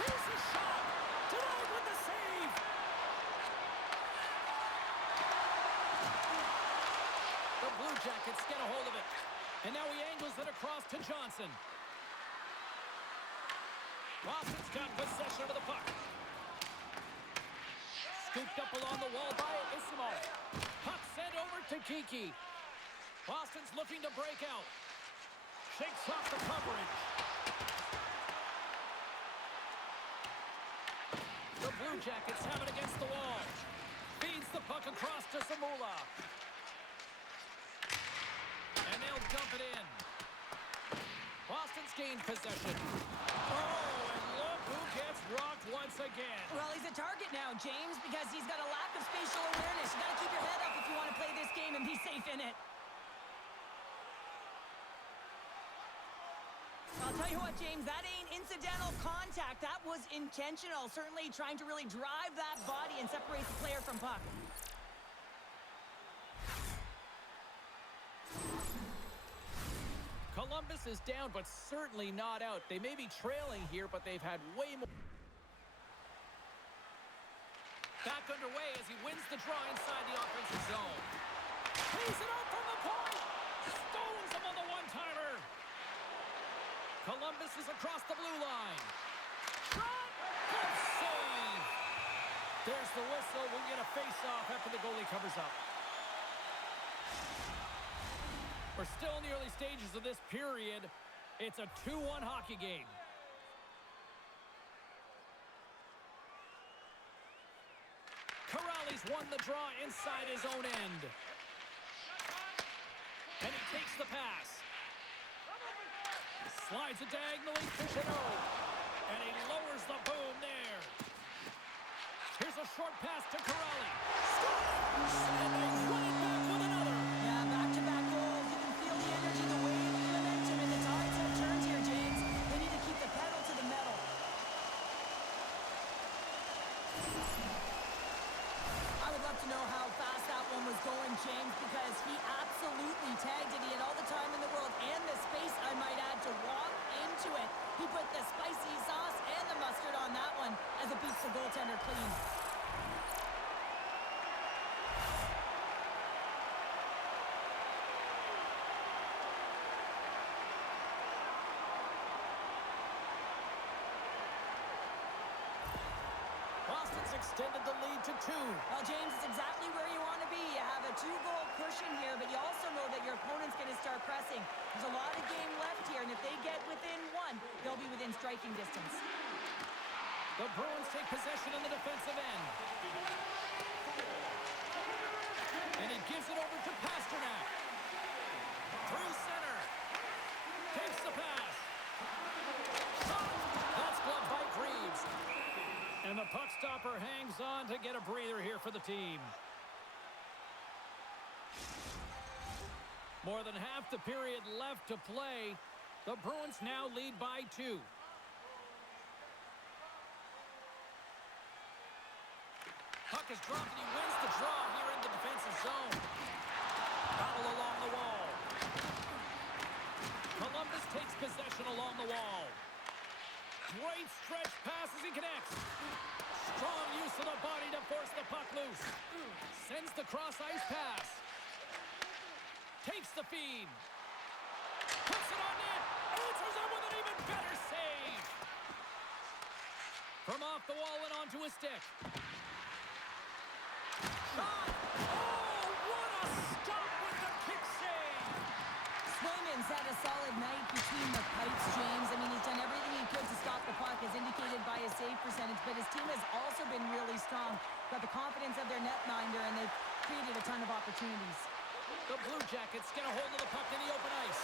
Here's a shot. Denied with the save. The Blue Jackets get a hold of it. And now he angles it across to Johnson. Boston's got possession of the puck. Scooped up along the wall by Isimo. Puck sent over to Kiki. Boston's looking to break out. Shakes off the coverage. The Blue Jackets have it against the wall. Feeds the puck across to Zamula. And they'll dump it in. Boston's gained possession. Oh, and look who gets rocked once again. Well, he's a target now, James, because he's got a lack of spatial awareness. You got to keep your head up if you want to play this game and be safe in it. I'll tell you what, James, that ain't incidental contact. That was intentional. Certainly trying to really drive that body and separate the player from puck. Columbus is down, but certainly not out. They may be trailing here, but they've had way more. Back underway as he wins the draw inside the offensive zone. Plays it out from the point. Stones him on the one-timer. Columbus is across the blue line. Shot! Good save! There's the whistle. We'll get a face-off after the goalie covers up. We're still in the early stages of this period. It's a 2-1 hockey game. Corrales won the draw inside his own end. And he takes the pass. Slides it diagonally to Chanot. And he lowers the boom there. Here's a short pass to Corrales. Scores! And they run it back with another. Yeah, back-to-back goals. You can feel the energy, the wave, the momentum, and the tides have turned here, James. They need to keep the pedal to the metal. I would love to know how fast that one was going, James, because he absolutely tagged it. He had all the time in the world and the space, I might add, to walk into it. He put the spicy sauce and the mustard on that one as it beats the goaltender clean. Boston's extended the lead to 2. Well, James, it's exactly where you want to be. You have a 2-goal cushion here, but you also know that your opponent's going to start pressing. There's a lot of game left here, and if they get within 1, they'll be within striking distance. The Bruins take possession in the defensive end. And he gives it over to Pasternak. Through center. Takes the pass. Shot! That's gloved by Greaves. And the puck stopper hangs on to get a breather here for the team. More than half the period left to play. The Bruins now lead by 2. Puck is dropped and he wins the draw here in the defensive zone. Battle along the wall. Columbus takes possession along the wall. Great stretch pass as he connects. Strong use of the body to force the puck loose. Sends the cross-ice pass. Takes the feed. Puts it on net. Answers it with an even better save. From off the wall and onto his stick. Shot. Oh, what a stop with the kick save. Swayman's had a solid night between the pipes, James. I mean, he's done everything he could to stop the puck, as indicated by his save percentage, but his team has also been really strong. Got the confidence of their netminder, and they've created a ton of opportunities. The Blue Jackets get a hold of the puck in the open ice.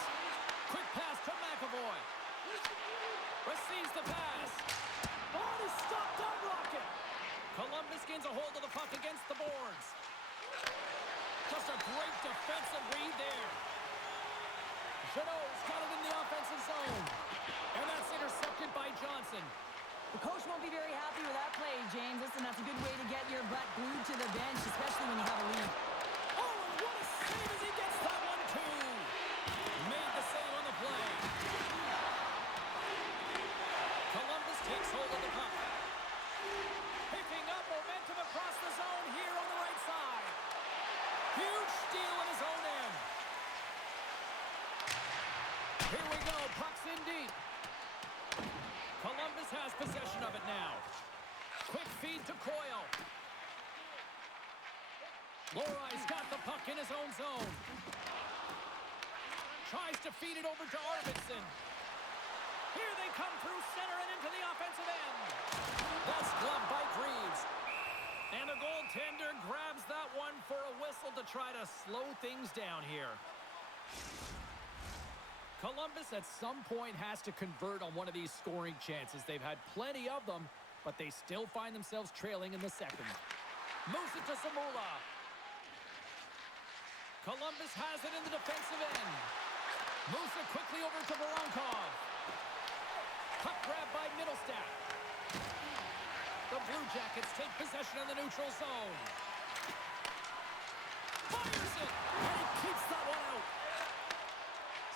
Quick pass to McAvoy. Receives the pass. Oh, he stopped that rocket. Columbus gains a hold of the puck against the boards. Just a great defensive read there. Jeannot's got it in the offensive zone. And that's intercepted by Johnson. The coach won't be very happy with that play, James. Listen, that's a good way to get your butt glued to the bench, especially when you have a lead. Oh, and what a save as he gets that one, too. Made the save on the play. Columbus takes hold of the puck. Picking up momentum across the zone here on the right side. Huge steal in his own end. Here we go. Puck's in deep. Columbus has possession of it now. Quick feed to Coyle. Lorai's got the puck in his own zone. Tries to feed it over to Arvidsson. Here they come through center and into the offensive end. That's gloved by Greaves. And the goaltender grabs that one for a whistle to try to slow things down here. Columbus at some point has to convert on one of these scoring chances. They've had plenty of them, but they still find themselves trailing in the second. Moves it to Zamula. Columbus has it in the defensive end. Moves it quickly over to Voronkov. Puck grab by Middlestat. The Blue Jackets take possession of the neutral zone. Fires it, and he keeps that one out.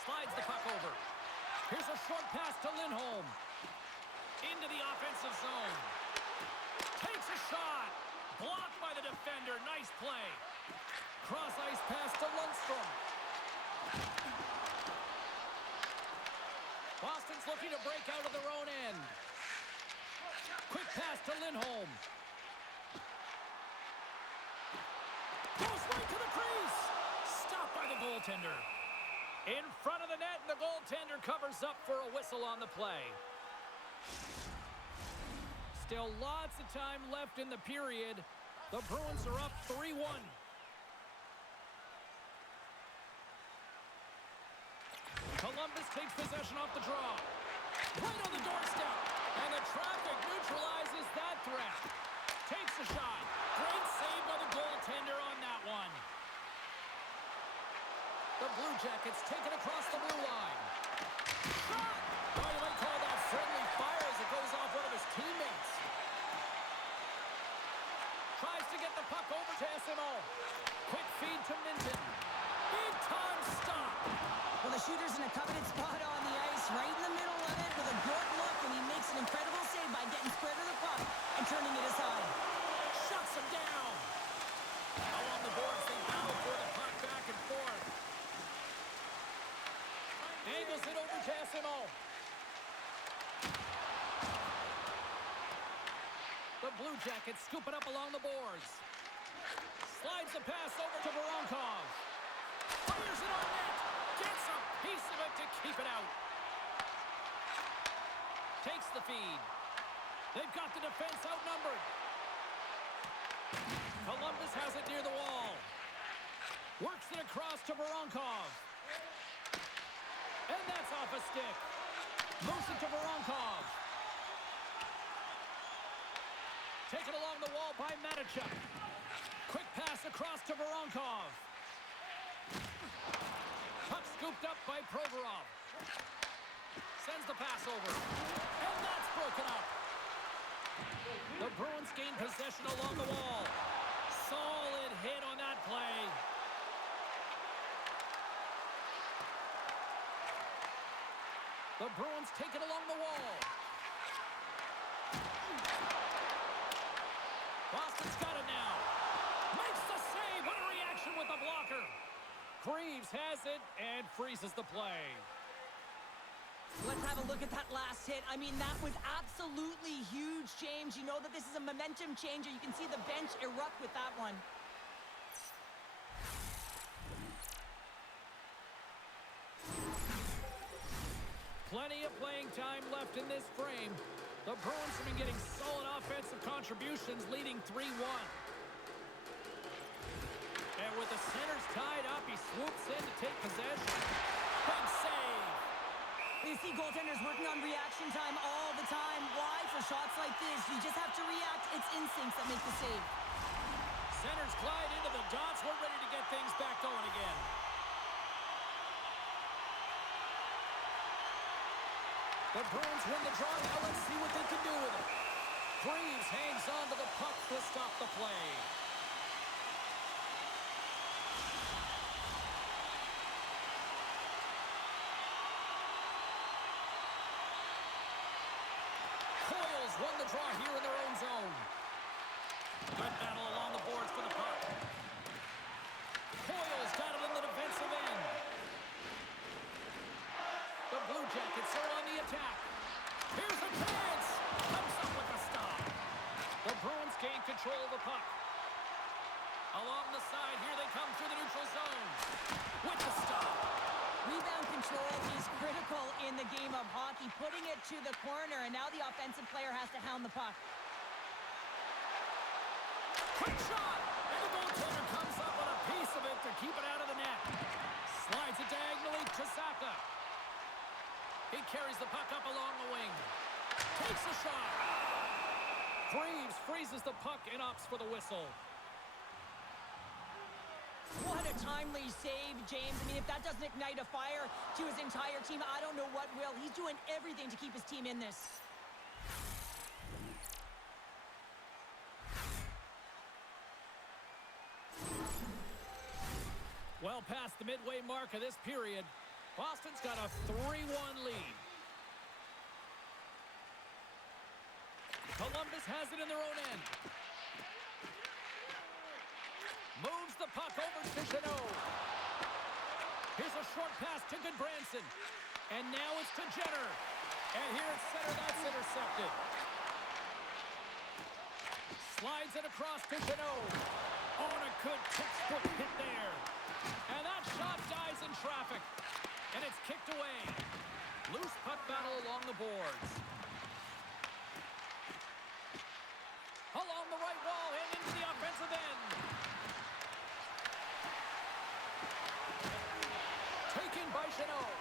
Slides the puck over. Here's a short pass to Lindholm. Into the offensive zone. Takes a shot. Blocked by the defender. Nice play. Cross ice pass to Lundstrom. Boston's looking to break out of their own end. Quick pass to Lindholm. Goes right to the crease. Stopped by the goaltender. In front of the net, and the goaltender covers up for a whistle on the play. Still lots of time left in the period. The Bruins are up 3-1. Columbus takes possession off the draw. Right on the doorstep. And the traffic neutralizes that threat. Takes a shot. Great save by the goaltender on that one. The Blue Jackets take it across the blue line. Shot! Oh, you might call that friendly fire as it goes off one of his teammates. Tries to get the puck over to SMO. Quick feed to Minton. Big time stop. Well, the shooter's in a coveted spot on the ice, right in the middle of it with a good look, and he makes an incredible save by getting square to the puck and turning it aside. Shuts him down. Along the boards, they battle for the puck back and forth. Angles it over to SMO. The Blue Jackets scoop it up along the boards. Slides the pass over to Voronkov. Fires it on net. Gets a piece of it to keep it out. Takes the feed. They've got the defense outnumbered. Columbus has it near the wall. Works it across to Voronkov. And that's off a stick. Moves it to Voronkov. Taken along the wall by Matichuk. Quick pass across to Voronkov. Puck scooped up by Provorov. Sends the pass over. And that's broken up. The Bruins gain possession along the wall. Solid hit on that play. The Bruins take it along the wall. Boston's got it now. Makes the save. What a reaction with the blocker. Greaves has it and freezes the play. Let's have a look at that last hit. I mean, that was absolutely huge, James. You know that this is a momentum changer. You can see the bench erupt with that one. Plenty of playing time left in this frame. The Bruins have been getting solid offensive contributions, leading 3-1. And with the centers tied up, he swoops in to take possession. Big save. goaltenders working on reaction time all the time. Why? For shots like this, you just have to react. It's instincts that make the save. Centers glide into the dots. We're ready to get things back going again. The Bruins win the draw. Now let's see what they can do with it. Freeze hangs on to the puck to stop the play. Coils won the draw here in their own zone. Good battle along the boards for the puck. Coils got it in the defensive end. The Blue Jackets are on the attack. Here's a chance. Comes up with a stop. The Bruins gain control of the puck. Along the side, here they come through the neutral zone. With the stop. Rebound control is critical in the game of hockey. Putting it to the corner, and now the offensive player has to hound the puck. Quick shot! And the goaltender comes up with a piece of it to keep it out of the net. Slides it diagonally to Saka. He carries the puck up along the wing. Takes a shot. Freeze freezes the puck and opts for the whistle. What a timely save, James. I mean, if that doesn't ignite a fire to his entire team, I don't know what will. He's doing everything to keep his team in this. Well past the midway mark of this period, Boston's got a 3-1 lead. Columbus has it in their own end. Moves the puck over to Chanot. Here's a short pass to Goodbranson. And now it's to Jenner. And here at center, that's intercepted. Slides it across to Chanot. Oh, and a good textbook hit there. And that shot dies in traffic. And it's kicked away. Loose puck battle along the boards. Along the right wall and into the offensive end. Taken by Chanot.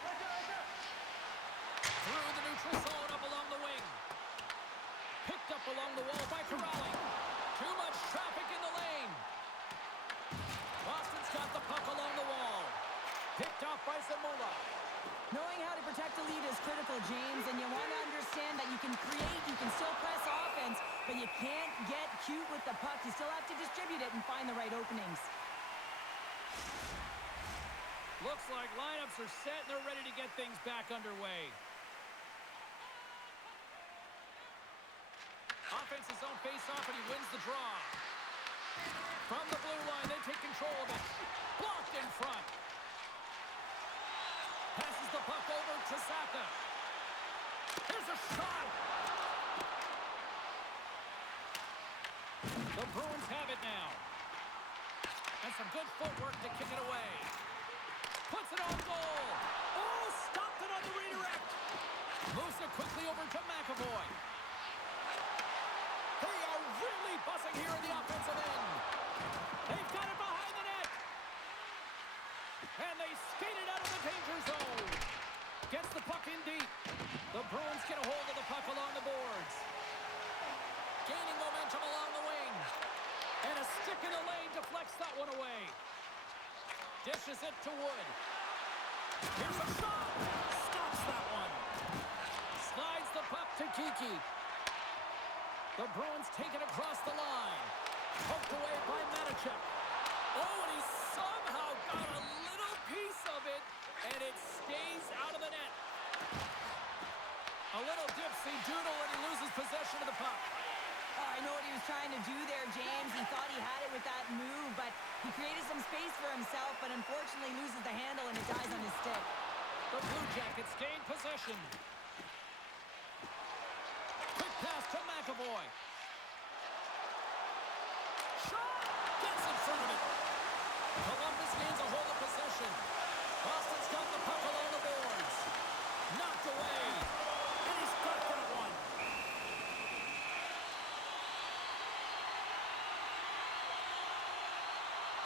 Through the neutral zone, up along the wing. Picked up along the wall by Corrali. Too much traffic in the lane. Boston's got the puck along the wall. Picked off by Zamula. Knowing how to protect the lead is critical, James, and you want to understand that you can create, you can still press offense, but you can't get cute with the puck. You still have to distribute it and find the right openings. Looks like lineups are set and they're ready to get things back underway. Offense's own face-off and he wins the draw. From the blue line, they take control of it. Blocked in front. Passes the puck over to Saka. Here's a shot. The Bruins have it now. And some good footwork to kick it away. Puts it on goal. Oh, stopped it on the redirect. Moves it quickly over to McAvoy. They are really buzzing here in the offensive end. They've got it behind the net. And they skate it out of the danger zone. Gets the puck in deep. The Bruins get a hold of the puck along the boards. Gaining momentum along the wing. And a stick in the lane deflects that one away. Dishes it to Wood. Here's a shot. Stops that one. Slides the puck to Kiki. The Bruins take it across the line. Poked away by Manichuk. Oh, and he somehow got a little piece of it, and it stays out of the net. A little dipsy doodle, and he loses possession of the puck. Oh, I know what he was trying to do there, James. He thought he had it with that move, but he created some space for himself, but unfortunately loses the handle, and it dies on his stick. The Blue Jackets gain possession. Quick pass to McAvoy. Shot! Gets in front of it. Columbus gains a hold of possession. Boston's got the puck along the boards. Knocked away. And he's got that one.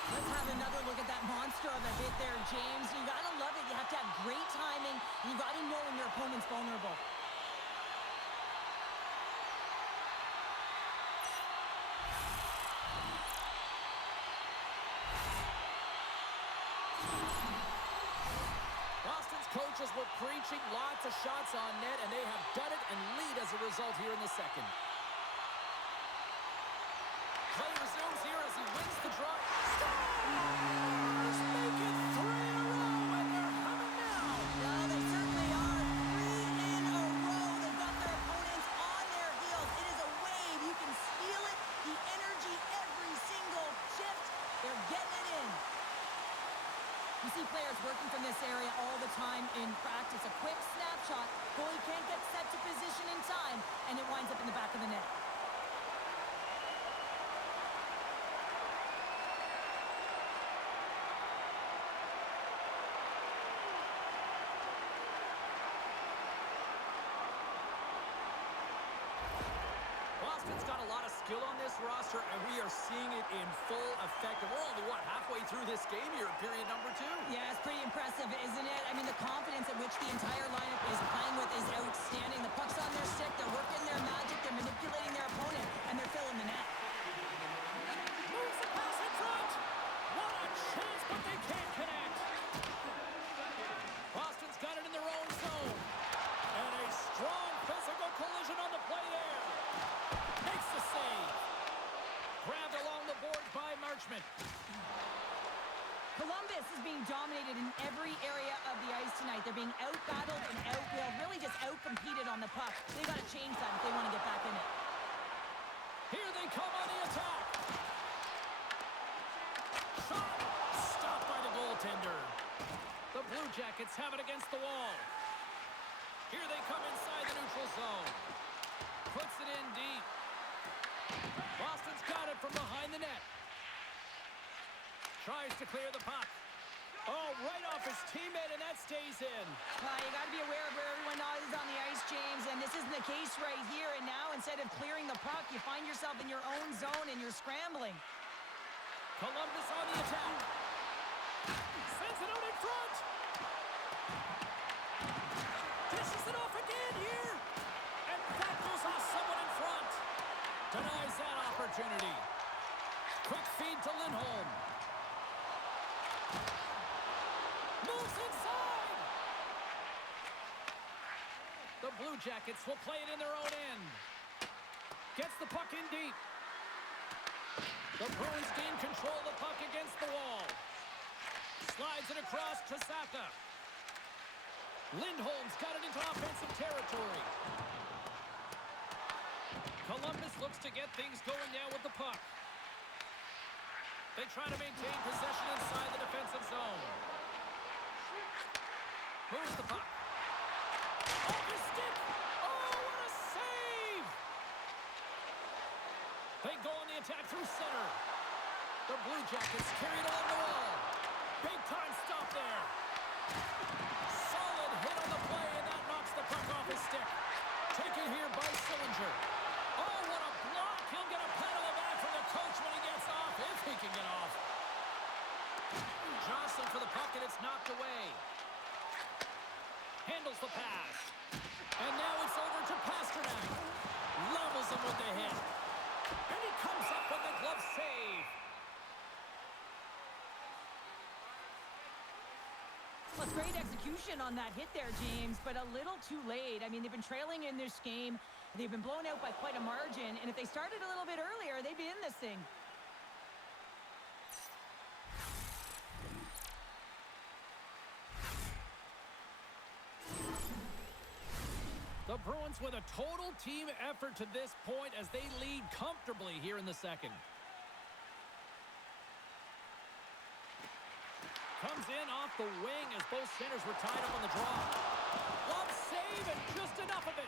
Let's have another look at that monster of a hit there, James. You gotta love it. You have to have great timing. You You got to know when your opponent's vulnerable. Boston's coaches were preaching lots of shots on net, and they have done it and lead as a result here in the second. Play resumes here as he wins the draw. Stars make it 3 in a row, and they're coming now. Well, they certainly are. 3 in a row. They've got their opponents on their heels. It is a wave. You can feel it. The energy every single shift. They're getting it in. You see players working from this area all the time in practice. A quick snapshot. Goalie can't get set to position in time, and it winds up in the back of the net. Boston's got a lot of skill on this roster, and we are seeing it in full effect. And we're only, halfway through this game here, period number 2. Yeah, it's pretty impressive, isn't it? I mean, the confidence at which the entire lineup is playing with is outstanding. The puck's on their stick, they're working their magic, they're manipulating their opponent, and they're filling the net. Moves the pass in front. What a chance, but they can't connect. Boston's got it in their own zone. And a strong physical collision on the play there. Makes the save. Grabbed along the boards by Marchment. Columbus is being dominated in every area of the ice tonight. They're being out-battled and out-willed, really just out-competed on the puck. They've got to change that if they want to get back in it. Here they come on the attack. Shot. Stopped by the goaltender. The Blue Jackets have it against the wall. Here they come inside the neutral zone. Puts it in deep. Boston's got it from behind the net. Tries to clear the puck. Oh, right off his teammate, and that stays in. You got to be aware of where everyone is on the ice, James, and this isn't the case right here and now. Instead of clearing the puck, you find yourself in your own zone and you're scrambling. Columbus on the attack. Sends it out in front. Dishes it off again here. And that goes off someone in front. Denies that opportunity. Quick feed to Lindholm. Moves inside. The Blue Jackets will play it in their own end. Gets the puck in deep. The Bruins gain control of the puck against the wall. Slides it across to Saka. Lindholm's got it into offensive territory. Columbus looks to get things going now with the puck. They try to maintain possession inside the defensive zone. Moves the puck. Off his stick. Oh, what a save! They go on the attack through center. The Blue Jackets carry it along the wall. Big time stop there. Solid hit on the play, and that knocks the puck off his stick. Taken here by Sillinger. Oh, what a block. He'll get a pat on the back from the coach when he gets off, if he can get off. Jostling for the puck, and it's knocked away. Handles the pass. And now it's over to Pasternak. Levels him with the hit. And he comes up with the glove save. Well, it's great execution on that hit there, James, but a little too late. I mean, they've been trailing in this game. They've been blown out by quite a margin, and if they started a little bit earlier, they'd be in this thing. The Bruins with a total team effort to this point as they lead comfortably here in the second. Comes in off the wing as both centers were tied up on the draw. Glove save and just enough of it.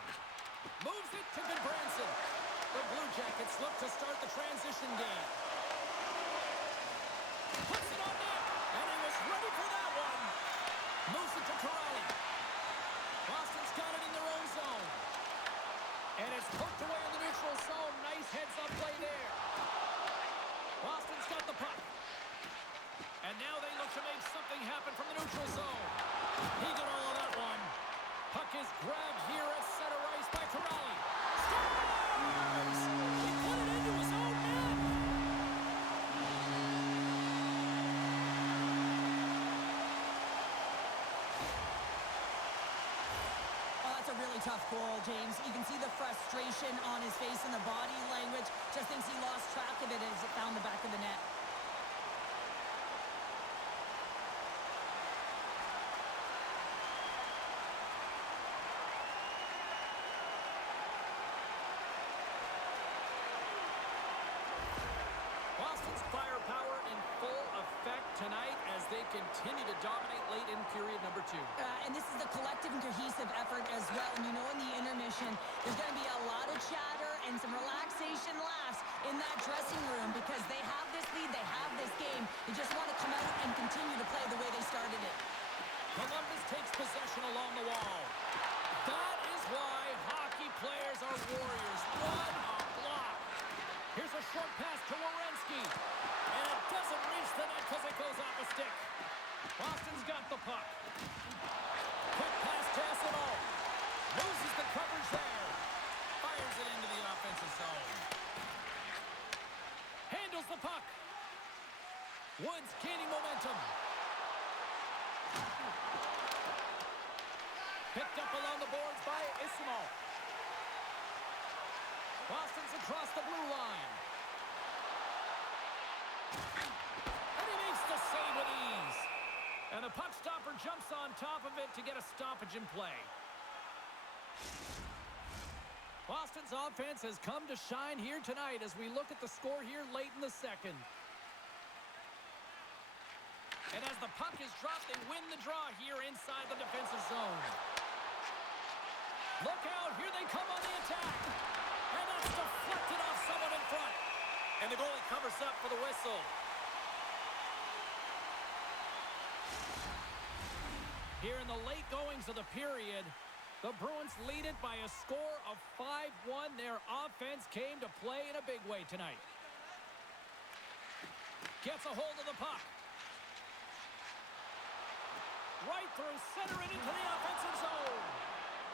Moves it to Goodbranson. The Blue Jackets look to start the transition game. Puts it on net, and he was ready for that one. Moves it to Corrali. Boston's got it in their own zone. And it's hooked away in the neutral zone. Nice heads-up play there. Boston's got the puck. And now they look to make something happen from the neutral zone. He got all of that one. Puck is grabbed here at center ice by Corrali. Scores! He put it into his own net. Oh, that's a really tough goal, James. You can see the frustration on his face and the body language. Just thinks he lost track of it as it found the back of the net. Boston's firepower in full effect tonight as they continue to dominate late in period number 2. And this is the collective and cohesive effort as well. And you know, in the intermission, there's going to be a lot of chatter and some relaxation laughs in that dressing room because they have this lead, they have this game. They just want to come out and continue to play the way they started it. Columbus takes possession along the wall. That is why hockey players are warriors. What a block. Here's a short pass to Werenski. And it doesn't reach the net because it goes off a stick. Boston's got the puck. Quick pass to Essimo. Loses the coverage there. Fires it into the offensive zone. Handles the puck. Woods gaining momentum. Picked up along the boards by Essimo. Boston's across the blue line. And he makes the save with ease. And the puck stopper jumps on top of it to get a stoppage in play. Boston's offense has come to shine here tonight as we look at the score here late in the second. And as the puck is dropped, they win the draw here inside the defensive zone. Look out, here they come on the attack. And that's deflected off someone in front. And the goalie covers up for the whistle. Here in the late goings of the period, the Bruins lead it by a score of 5-1. Their offense came to play in a big way tonight. Gets a hold of the puck. Right through center and into the offensive zone.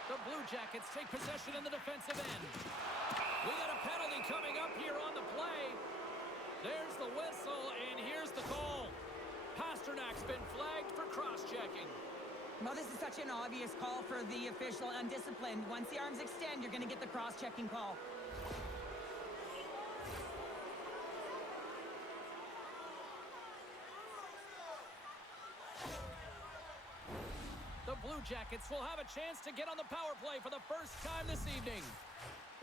The Blue Jackets take possession in the defensive end. We got a penalty coming up here on the play. There's the whistle, and here's the call. Pasternak's been flagged for cross-checking. Well, this is such an obvious call for the official, undisciplined. Once the arms extend, you're going to get the cross-checking call. The Blue Jackets will have a chance to get on the power play for the first time this evening.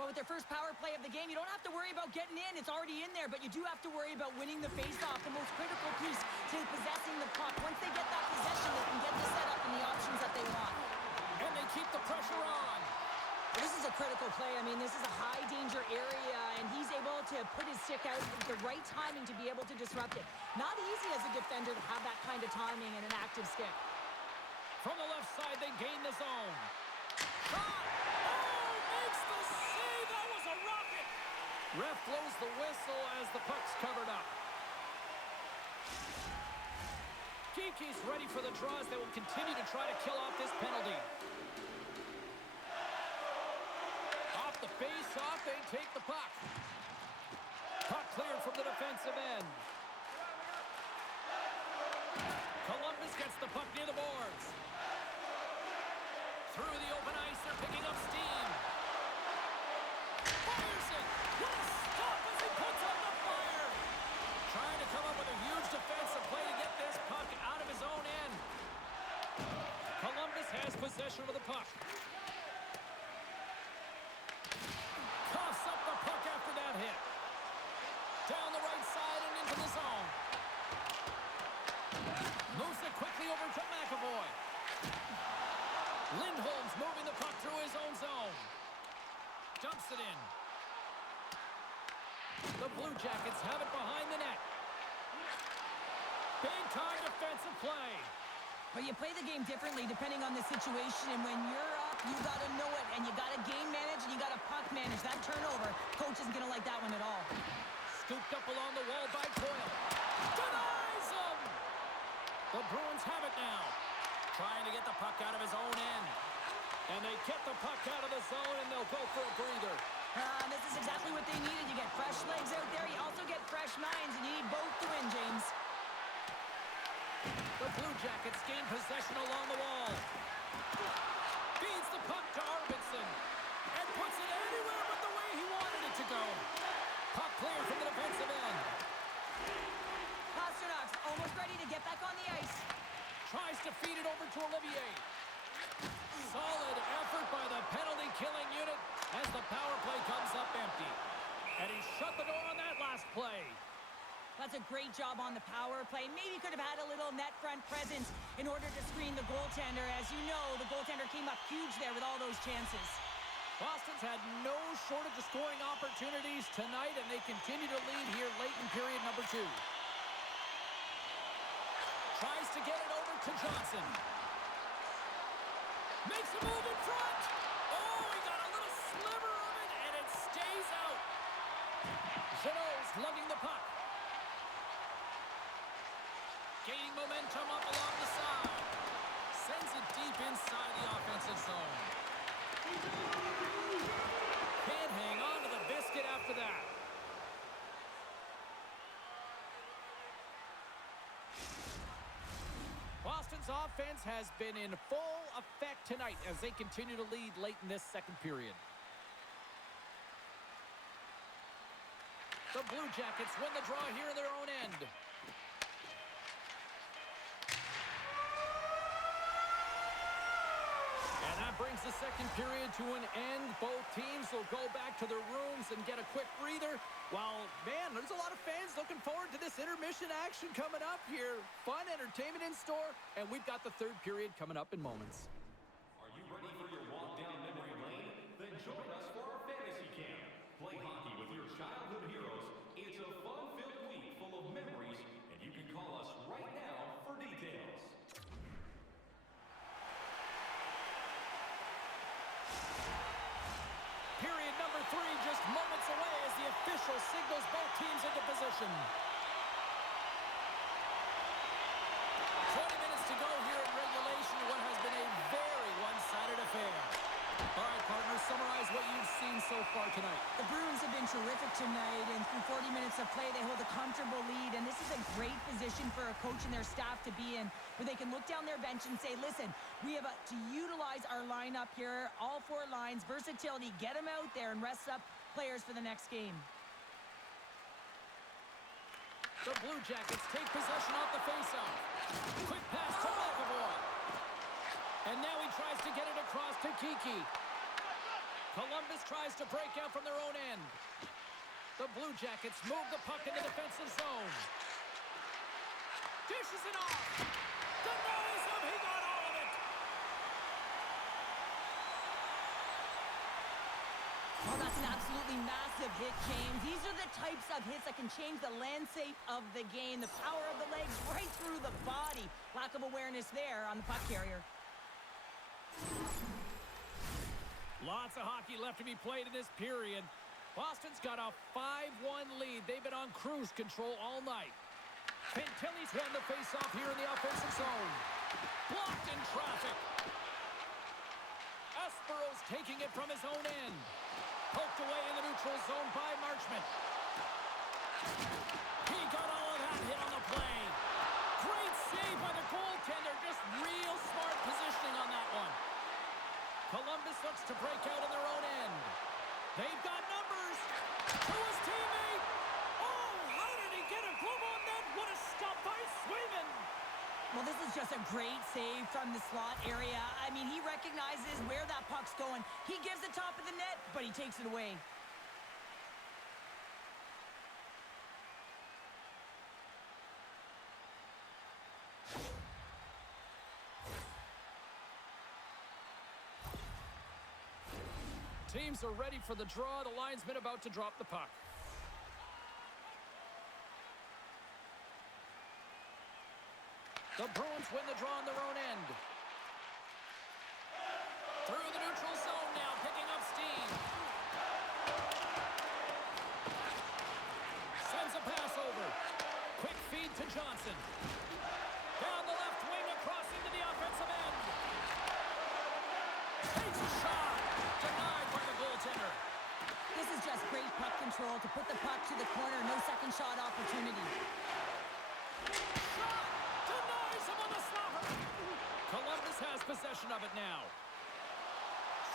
Well, with their first power play of the game, you don't have to worry about getting in. It's already in there, but you do have to worry about winning the faceoff, the most critical piece to possessing the puck. Once they get that possession, they can get the setup and the options that they want. And they keep the pressure on. Well, this is a critical play. I mean, this is a high-danger area, and he's able to put his stick out at the right timing to be able to disrupt it. Not easy as a defender to have that kind of timing and an active stick. From the left side, they gain the zone. Shot! Oh, makes the save! That was a rocket! Ref blows the whistle as the puck's covered up. Kiki's ready for the draws. They will continue to try to kill off this penalty. Off the face-off, they take the puck. Puck cleared from the defensive end. Columbus gets the puck near the boards. Through the open ice, they're picking up steam. Fires it! What a stop as he puts on the fire! Trying to come up with a huge defensive play to get this puck out of his own end. Columbus has possession of the puck. Coughs up the puck after that hit. Down the right side and into the zone. Moves it quickly over to McAvoy. Lindholm's moving the puck through his own zone. Dumps it in. The Blue Jackets have it behind the net. Big-time defensive play. But you play the game differently depending on the situation, and when you're up, you got to know it, and you got to game manage, and you got to puck manage. That turnover, coach isn't going to like that one at all. Scooped up along the wall by Coyle. Denies him! The Bruins have it now. Trying to get the puck out of his own end. And they get the puck out of the zone, and they'll go for a breather. This is exactly what they needed. You get fresh legs out there. You also get fresh minds, and you need both to win, James. The Blue Jackets gain possession along the wall. Feeds the puck to Arvidsson. And puts it anywhere but the way he wanted it to go. Puck cleared from the defensive end. Pasternak's almost ready to get back on the ice. Tries to feed it over to Olivier. Solid effort by the penalty-killing unit as the power play comes up empty. And he shut the door on that last play. That's a great job on the power play. Maybe could have had a little net front presence in order to screen the goaltender. As you know, the goaltender came up huge there with all those chances. Boston's had no shortage of scoring opportunities tonight, and they continue to lead here late in period number 2. Tries to get it over to Johnson. Makes a move in front. Oh, he got a little sliver of it, and it stays out. Jeannot's lugging the puck. Gaining momentum up along the side. Sends it deep inside the offensive zone. Can't hang on to the biscuit after that. Boston's offense has been in full effect tonight as they continue to lead late in this second period. The Blue Jackets win the draw here in their own end. And that brings the second period to an end. Both teams will go back to their rooms and get a quick breather. While, man, there's a lot of fans looking forward to this intermission action coming up here. Fun entertainment in store, and we've got the third period coming up in moments. Are you ready for your walk down memory lane? Then join us for our fantasy camp. Play hockey with your childhood heroes. It's a fun-filled week full of memories, and you can call us right now for details. Period number 3 just moments away as the official signals both teams into position. 20 minutes to go here in regulation, what has been a very one-sided affair. All right, partners, summarize what you've seen so far tonight. The Bruins have been terrific tonight, and through 40 minutes of play, they hold a comfortable lead, and this is a great position for a coach and their staff to be in, where they can look down their bench and say, listen, we have to utilize our lineup here, all 4 lines, versatility, get them out there and rest up players for the next game. The Blue Jackets take possession off the faceoff. Quick pass to McAvoy. And now he tries to get it across to Kiki. Columbus tries to break out from their own end. The Blue Jackets move the puck in the defensive zone. Dishes it off. Denies him. He got all of it. Well, that's an absolutely massive hit, James. These are the types of hits that can change the landscape of the game. The power of the legs right through the body. Lack of awareness there on the puck carrier. Lots of hockey left to be played in this period. Boston's got a 5-1 lead. They've been on cruise control all night. Fantilli's won the faceoff here in the offensive zone. Blocked in traffic. Espero's taking it from his own end. Poked away in the neutral zone by Marchment. He got all of that hit on the play. Great save by the goaltender. Just real smart positioning on that one. Columbus looks to break out in their own end. They've got numbers. To his teammate. Oh, how did he get a glove on that? What a stop by Swayman. Well, this is just a great save from the slot area. I mean, he recognizes where that puck's going. He gives the top of the net, but he takes it away. Teams are ready for the draw. The linesman about to drop the puck. The Bruins win the draw on their own end. Through the neutral zone now, picking up steam. Sends a pass over. Quick feed to Johnson. Down the left wing, across into the offensive end. Takes This is just great puck control to put the puck to the corner. No second shot opportunity. Shot! Denies him on the slapper! Columbus has possession of it now.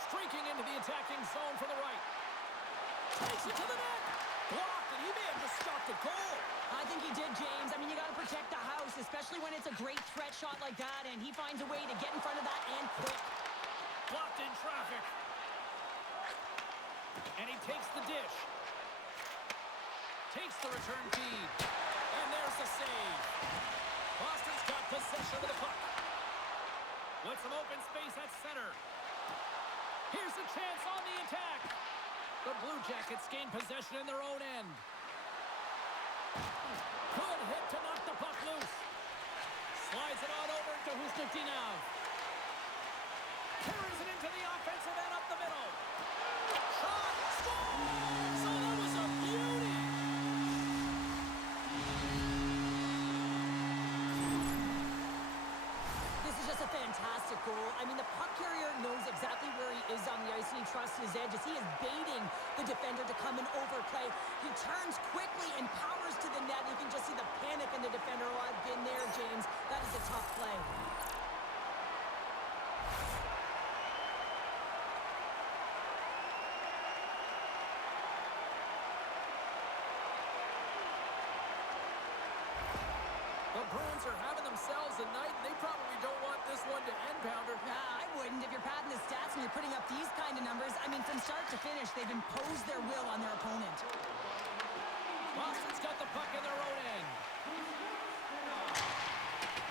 Streaking into the attacking zone from the right. Takes it to the net! Blocked, and he may have just stopped the goal. I think he did, James. I mean, you got to protect the house, especially when it's a great threat shot like that, and he finds a way to get in front of that and quick. Blocked in traffic. And he takes the dish. Takes the return feed. And there's the save. Boston's got possession of the puck. With some open space at center. Here's a chance on the attack. The Blue Jackets gain possession in their own end. Good hit to knock the puck loose. Slides it on over to Husnutdinov. Carries it into the offensive end up the middle. Shot! Scores! Oh, that was a beauty! This is just a fantastic goal. I mean, the puck carrier knows exactly where he is on the ice, and he trusts his edge as he is baiting the defender to come and overplay. He turns quickly and powers to the net. You can just see the panic in the defender. Oh, I've been there, James. That is a tough play. The Bruins are having themselves a night, and they probably don't want this one to end, Pounder. I wouldn't. If you're padding the stats and you're putting up these kind of numbers, I mean, from start to finish, they've imposed their will on their opponent. Boston's got the puck in their own end.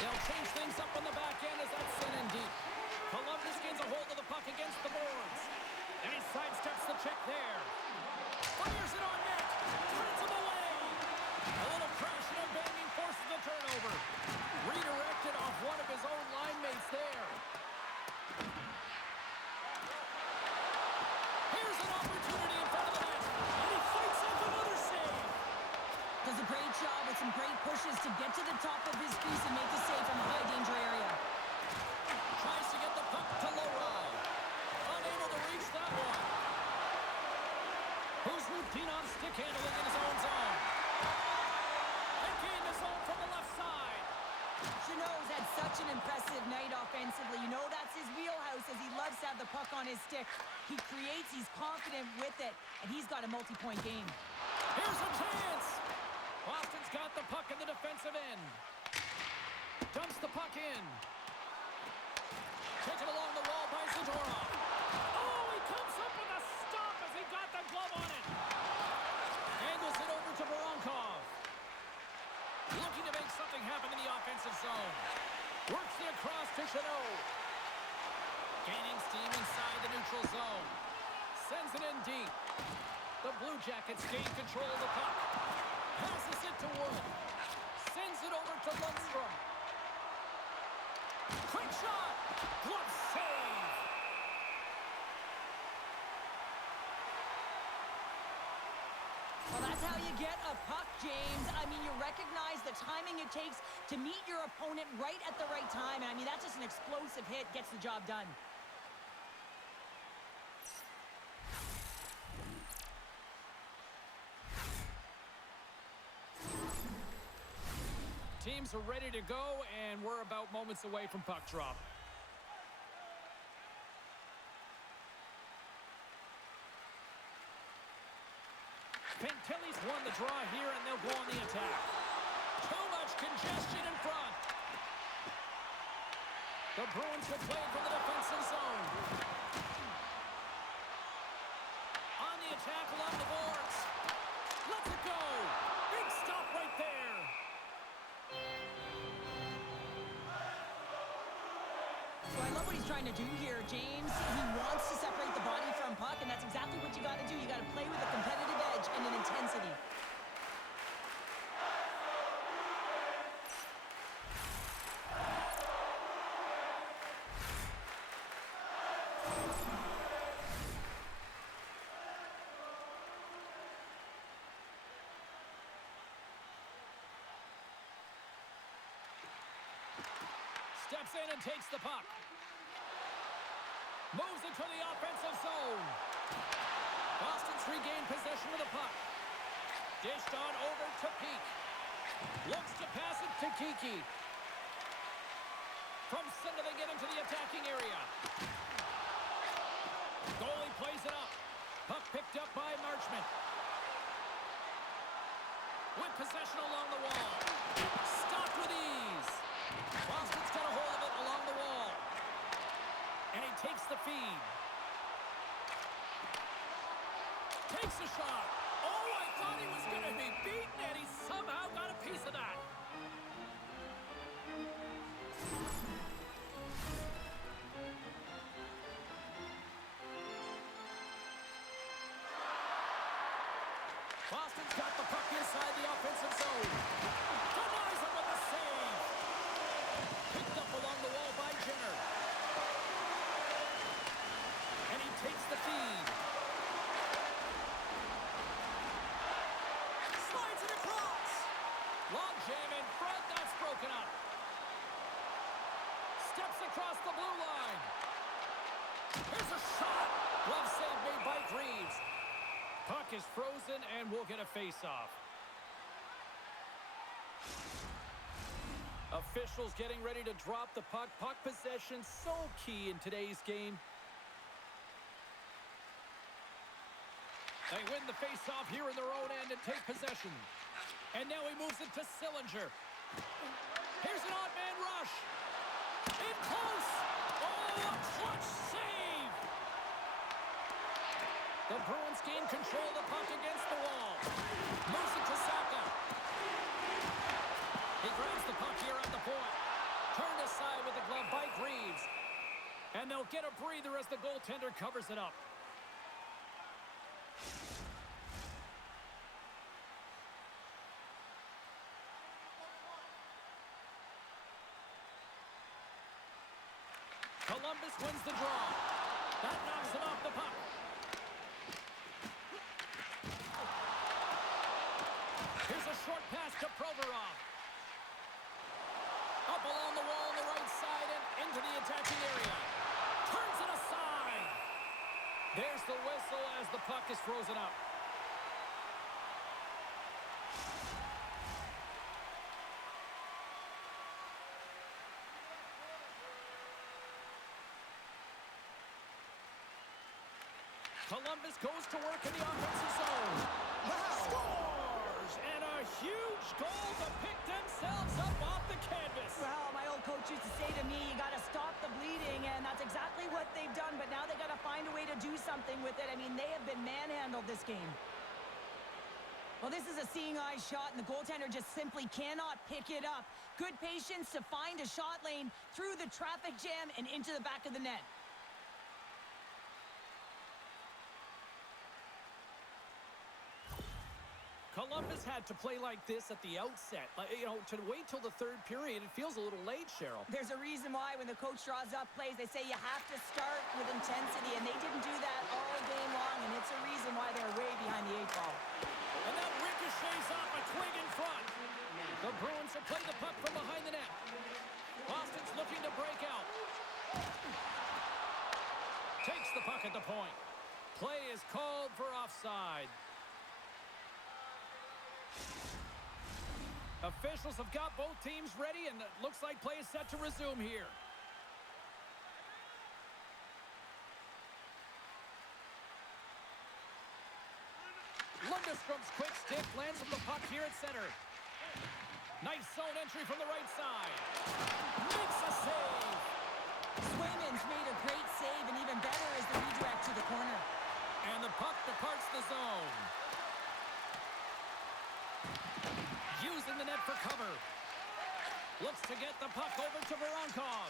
They'll change things up on the back end as that's sent in deep. Columbus gains a hold of the puck against the boards. And he sidesteps the check there. Fires it on net. Turns him away. A little crash and a banging forces the turnover. Redirected off one of his own line mates there. Here's an opportunity in front of the net. And he fights off another save. Does a great job with some great pushes to get to the top of his crease and make the save from a high danger area. Tries to get the puck to Lowry. Unable to reach that one. Husnutdinov stick handling in his own zone. And gained the zone from the left side. Chanot's had such an impressive night offensively. You know that's his wheelhouse as he loves to have the puck on his stick. He creates, he's confident with it, and he's got a multi-point game. Here's a chance. Boston's got the puck in the defensive end. Dumps the puck in. Taken along the wall by Zadorov. Oh, he comes up with a stop as he got the glove on it. Angles it over to Voronkov. Looking to make something happen in the offensive zone. Works it across to Chanot. Gaining steam inside the neutral zone. Sends it in deep. The Blue Jackets gain control of the puck. Passes it to Wood. Sends it over to Lundstrom. Quick shot! Glove save! Well, that's how you get a puck, James. I mean, you recognize the timing it takes to meet your opponent right at the right time. And I mean, that's just an explosive hit, gets the job done. Teams are ready to go, and we're about moments away from puck drop. Fantilli's won the draw here, and they'll go on the attack. Too much congestion in front. The Bruins will play from the defensive zone. On the attack along the boards. Let's it go. Big stop right there. So I love what he's trying to do here, James. He wants to separate the body from puck, and that's exactly what you got to do. You got to play with a competitive edge and an intensity. Steps in and takes the puck. Moves into the offensive zone. Boston's regained possession of the puck. Dished on over to Peak. Looks to pass it to Kiki. From center, they get into the attacking area. Goalie plays it up. Puck picked up by Marchment. With possession along the wall. Stopped with ease. Boston's got a hold of it along the wall. And he takes the feed. Takes a shot. Oh, I thought he was going to be beaten, and he somehow got a piece of that. Boston's got the puck inside the offensive zone. Denies him with a save. Picked up along the wall by Jenner. And he takes the feed. Slides it across. Long jam in front. That's broken up. Steps across the blue line. Here's a shot. Glove save made by Greaves. Puck is frozen, and we'll get a face-off. Officials getting ready to drop the puck. Puck possession so key in today's game. They win the face-off here in their own end and take possession. And now he moves it to Sillinger. Here's an odd man rush. In close. Oh, a clutch save. The Bruins gain control of the puck against the wall. Moves it to Saka. He grabs the puck here at the point. Turned aside with the glove by Greaves. And they'll get a breather as the goaltender covers it up. Columbus wins the draw. That knocks it off the puck. Here's a short pass to Provorov. Up along the wall on the right side and into the attacking area. Turns it aside. There's the whistle as the puck is frozen up. Columbus goes to work in the offensive zone. Wow. Scores! And a huge goal to pick themselves up off the canvas. Well, my old coach used to say to me, you got to stop the bleeding, and that's exactly what they've done, but now they got to find a way to do something with it. I mean, they have been manhandled this game. Well, this is a seeing eye shot, and the goaltender just simply cannot pick it up. Good patience to find a shot lane through the traffic jam and into the back of the net. Columbus had to play like this at the outset. To wait till the third period, it feels a little late, Cheryl. There's a reason why when the coach draws up plays, they say you have to start with intensity, and they didn't do that all game long, and it's a reason why they're way behind the 8 ball. And that ricochets off a twig in front. The Bruins have played the puck from behind the net. Boston's looking to break out. Takes the puck at the point. Play is called for offside. Officials have got both teams ready, and it looks like play is set to resume here. Lundstrom's quick stick lands from the puck here at center. Nice zone entry from the right side. Makes a save. Swayman's made a great save, and even better is the redirect to the corner. And the puck departs the zone. Using the net for cover. Looks to get the puck over to Voronkov.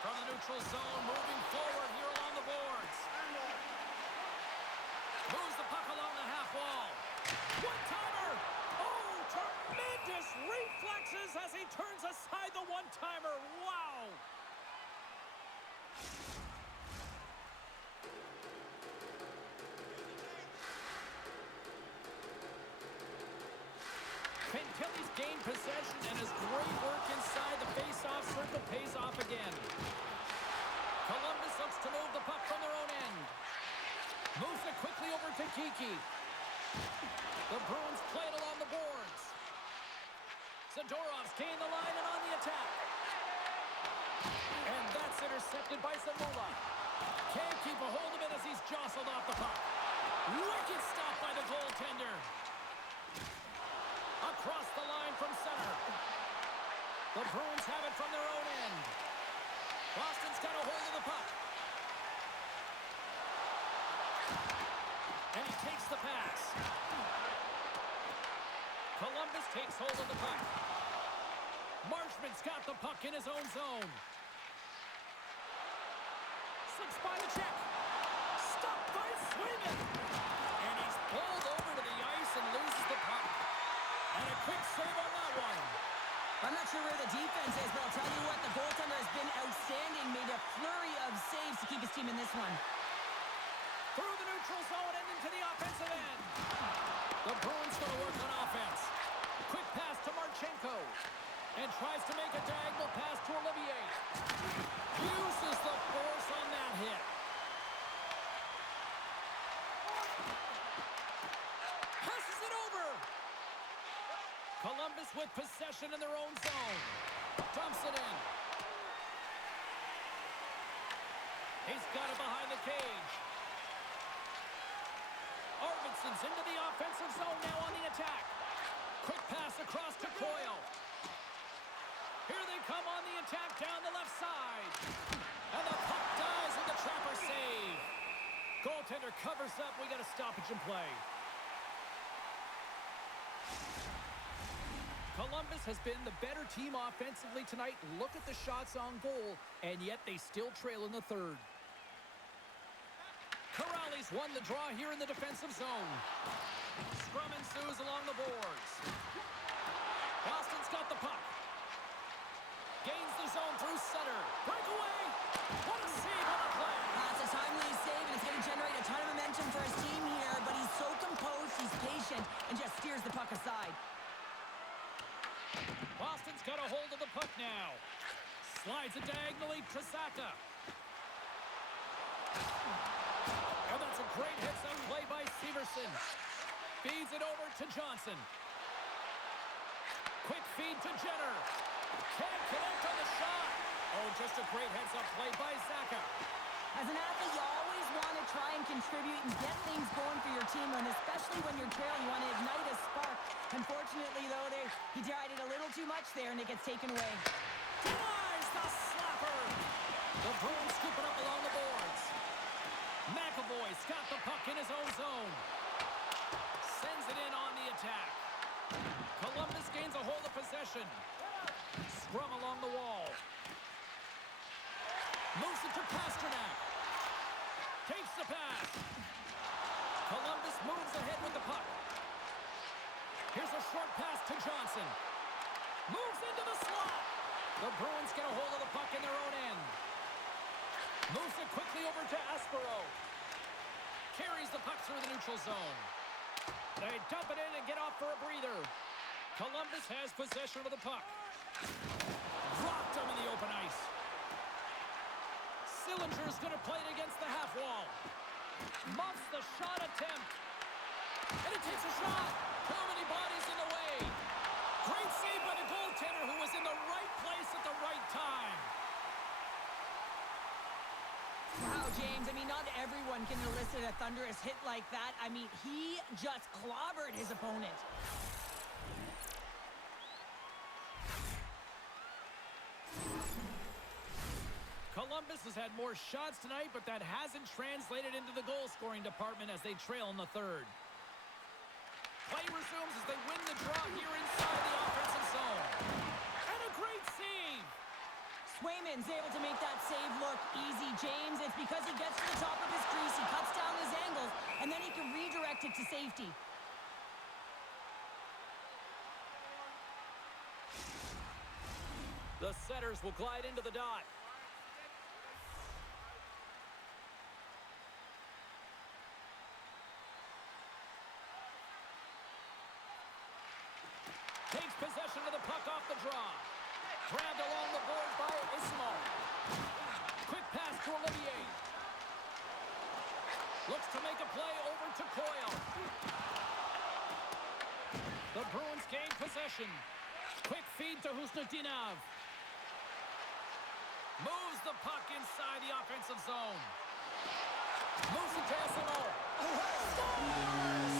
From the neutral zone, moving forward here along the boards. Moves the puck along the half wall. One-timer! Oh, tremendous reflexes as he turns aside the one-timer. Wow! Fantilli's gained possession, and his great work inside the face-off circle pays off again. Columbus looks to move the puck from their own end. Moves it Bruins play it along the boards. Zadorov's gained the line and on the attack. And that's intercepted by Zamula. Can't keep a hold of it as he's jostled off the puck. Wicked stop by the goaltender. Across the line from center. The Bruins have it from their own end. Boston's got a hold of the puck. And he takes the pass. Columbus takes hold of the puck. Marshman's got the puck in his own zone. Slips by the check. Stopped by Swayman. And he's pulled over to the ice and loses the puck. And a quick save on that one. I'm not sure where the defense is, but I'll tell you what, the goaltender has been outstanding. Made a flurry of saves to keep his team in this one. Through the neutral zone and into the offensive end. The Bruins going to work on offense. Quick pass to Marchenko. And tries to make a diagonal pass to Olivier. Uses the force on that hit. Passes it over. Columbus with possession in their own zone. Dumps it in. He's got it behind the cage. Arvidsson's into the offensive zone now on the attack. Quick pass across to Coyle. Here they come on the attack down the left side. And the puck dies with the trapper save. Goaltender covers up. We got a stoppage in play. Columbus has been the better team offensively tonight. Look at the shots on goal, and yet they still trail in the third. Corrales won the draw here in the defensive zone. Scrum ensues along the boards. Boston's got the puck. Gains the zone through center. Breakaway. What a save on the play. That's a timely save, and it's going to generate a ton of momentum for his team here, but he's so composed, he's patient, and just steers the puck aside. Boston's got a hold of the puck now. Slides it diagonally to Zaka. And that's a great hits-out play by Severson. Feeds it over to Johnson. Quick feed to Jenner. Can't connect on the shot. Oh, just a great heads-up play by Zaka. As an athlete, you always want to try and contribute and get things going for your team, and especially when you're trailing, you want to ignite a spark. Unfortunately, though, he tried it a little too much there, and it gets taken away. Denies the slapper. The Bruins scoop it up along the boards. McAvoy's got the puck in his own zone. Sends it in on the attack. Columbus gains a hold of possession. Scrum along the wall. Moves it to Pasternak. Takes the pass. Columbus moves ahead with the puck. Here's a short pass to Johnson. Moves into the slot. The Bruins get a hold of the puck in their own end. Moves it quickly over to Aspero. Carries the puck through the neutral zone. They dump it in and get off for a breather. Columbus has possession of the puck. Dropped him in the open ice. Sillinger's going to play it against the half wall. Muffs the shot attempt. And he takes a shot. Too many bodies in the way. Great save by the goaltender who was in the right place at the right time. Wow, James, I mean, not everyone can elicit a thunderous hit like that. I mean, he just clobbered his opponent. Columbus has had more shots tonight, but that hasn't translated into the goal-scoring department as they trail in the third. Play resumes as they win the draw here inside the offensive zone. And a great save! Swayman's able to make that save look easy, James. It's because he gets to the top of his crease, he cuts down his angles, and then he can redirect it to safety. The setters will glide into the dot. Takes possession of the puck off the draw. Grabbed along the boards by Ismo. Quick pass to Olivier. Looks to make a play over to Coyle. The Bruins gain possession. Quick feed to Husnudinov. Moves the puck inside the offensive zone. Moves it to SNO. Scores!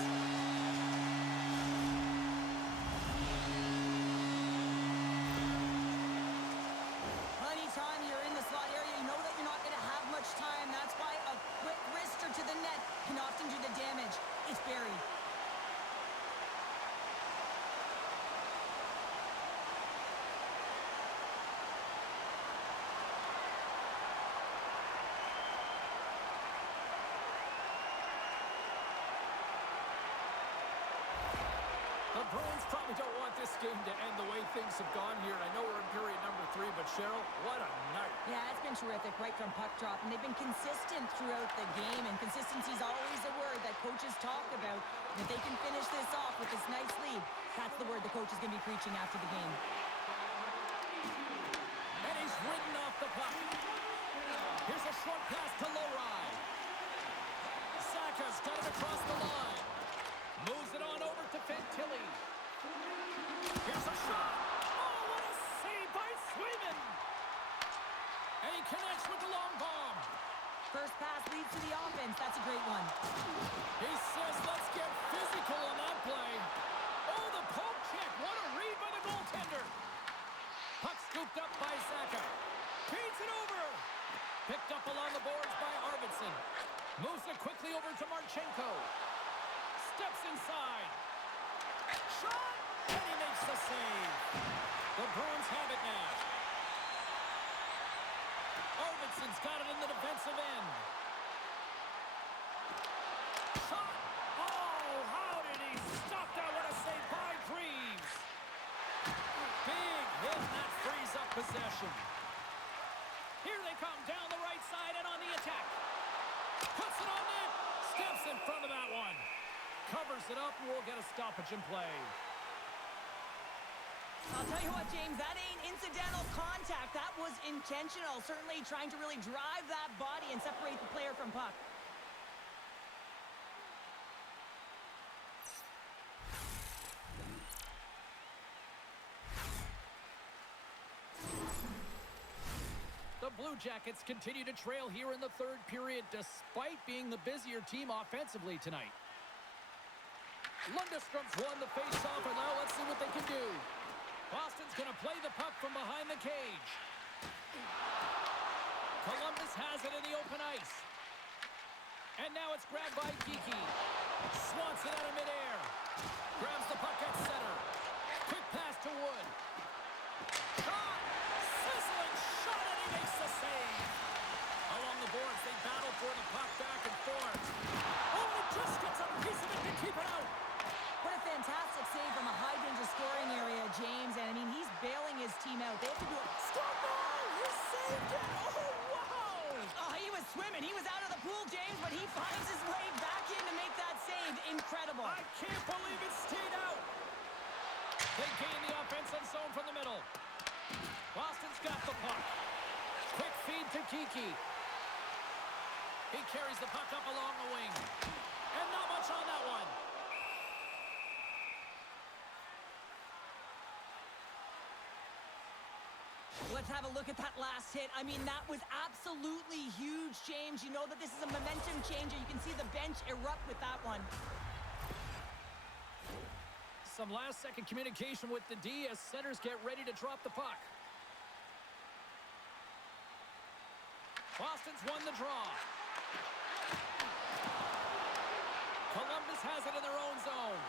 Anytime you're in the slot area, you know that you're not going to have much time. That's why a quick wrister to the net can often do the damage. It's buried. The Bruins probably don't want this game to end the way things have gone here. I know we're in period number 3, but Cheryl, what a night. Yeah, it's been terrific right from puck drop, and they've been consistent throughout the game, and consistency is always a word that coaches talk about. And if they can finish this off with this nice lead, that's the word the coach is going to be preaching after the game. And he's ridden off the puck. Here's a short pass to Lowry. Saka's got it across the line. Moves it on over to Fantilli. Here's a shot. Oh, what a save by Swayman. And he connects with the long bomb. First pass leads to the offense. That's a great one. He says, let's get physical on that play. Oh, the poke check. What a read by the goaltender. Puck scooped up by Saka. Feeds it over. Picked up along the boards by Arvidsson. Moves it quickly over to Marchenko. Steps inside. Shot! And he makes the save. The Bruins have it now. Arvidsson's got it in the defensive end. Shot! Oh, how did he stop that? What a save by Greaves. Big hit, and that frees up possession. Here they come down the right side and on the attack. Puts it on net. Steps in front of that one. Covers it up, and we'll get a stoppage in play. I'll tell you what, James, that ain't incidental contact. That was intentional. Certainly trying to really drive that body and separate the player from puck. The Blue Jackets continue to trail here in the third period, despite being the busier team offensively tonight. Lundstrom's won the face-off, and now let's see what they can do. Boston's going to play the puck from behind the cage. Columbus has it in the open ice. And now it's grabbed by Geekie. Swats it out of midair. Grabs the puck at center. Quick pass to Wood. Shot! Sizzling shot, and he makes the save. Along the boards, they battle for the puck back and forth. Oh, and he just gets a piece of it to keep it out. What a fantastic save from a high-danger scoring area, James. And, I mean, he's bailing his team out. They have to do it. Stop ball! He saved it! Oh, wow! Oh, he was swimming. He was out of the pool, James, but he finds his way back in to make that save. Incredible. I can't believe it stayed out. They gain the offensive zone from the middle. Boston's got the puck. Quick feed to Geekie. He carries the puck up along the wing. And not much on that one. Let's have a look at that last hit. I mean, that was absolutely huge, James. You know that this is a momentum changer. You can see the bench erupt with that one. Some last-second communication with the D as centers get ready to drop the puck. Boston's won the draw. Columbus has it in their own zone.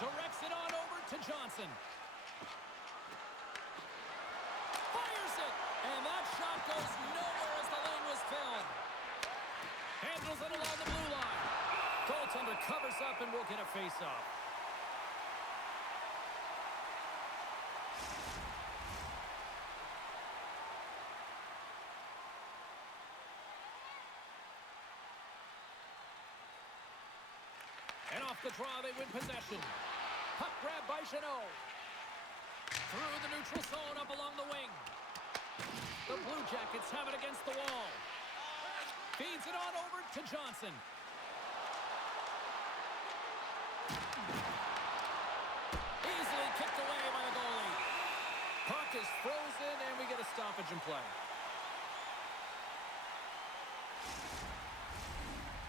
Directs it on over to Johnson. Fires it! And that shot goes nowhere as the lane was filled. Handles it along the blue line. Goaltender covers up and we'll get a face-off. And off the draw, they win possession. Puck grab by Jeannot. Through the neutral zone, up along the wing. The Blue Jackets have it against the wall. Feeds it on over to Johnson. Tucked away by the goalie. Puck is frozen, and we get a stoppage in play.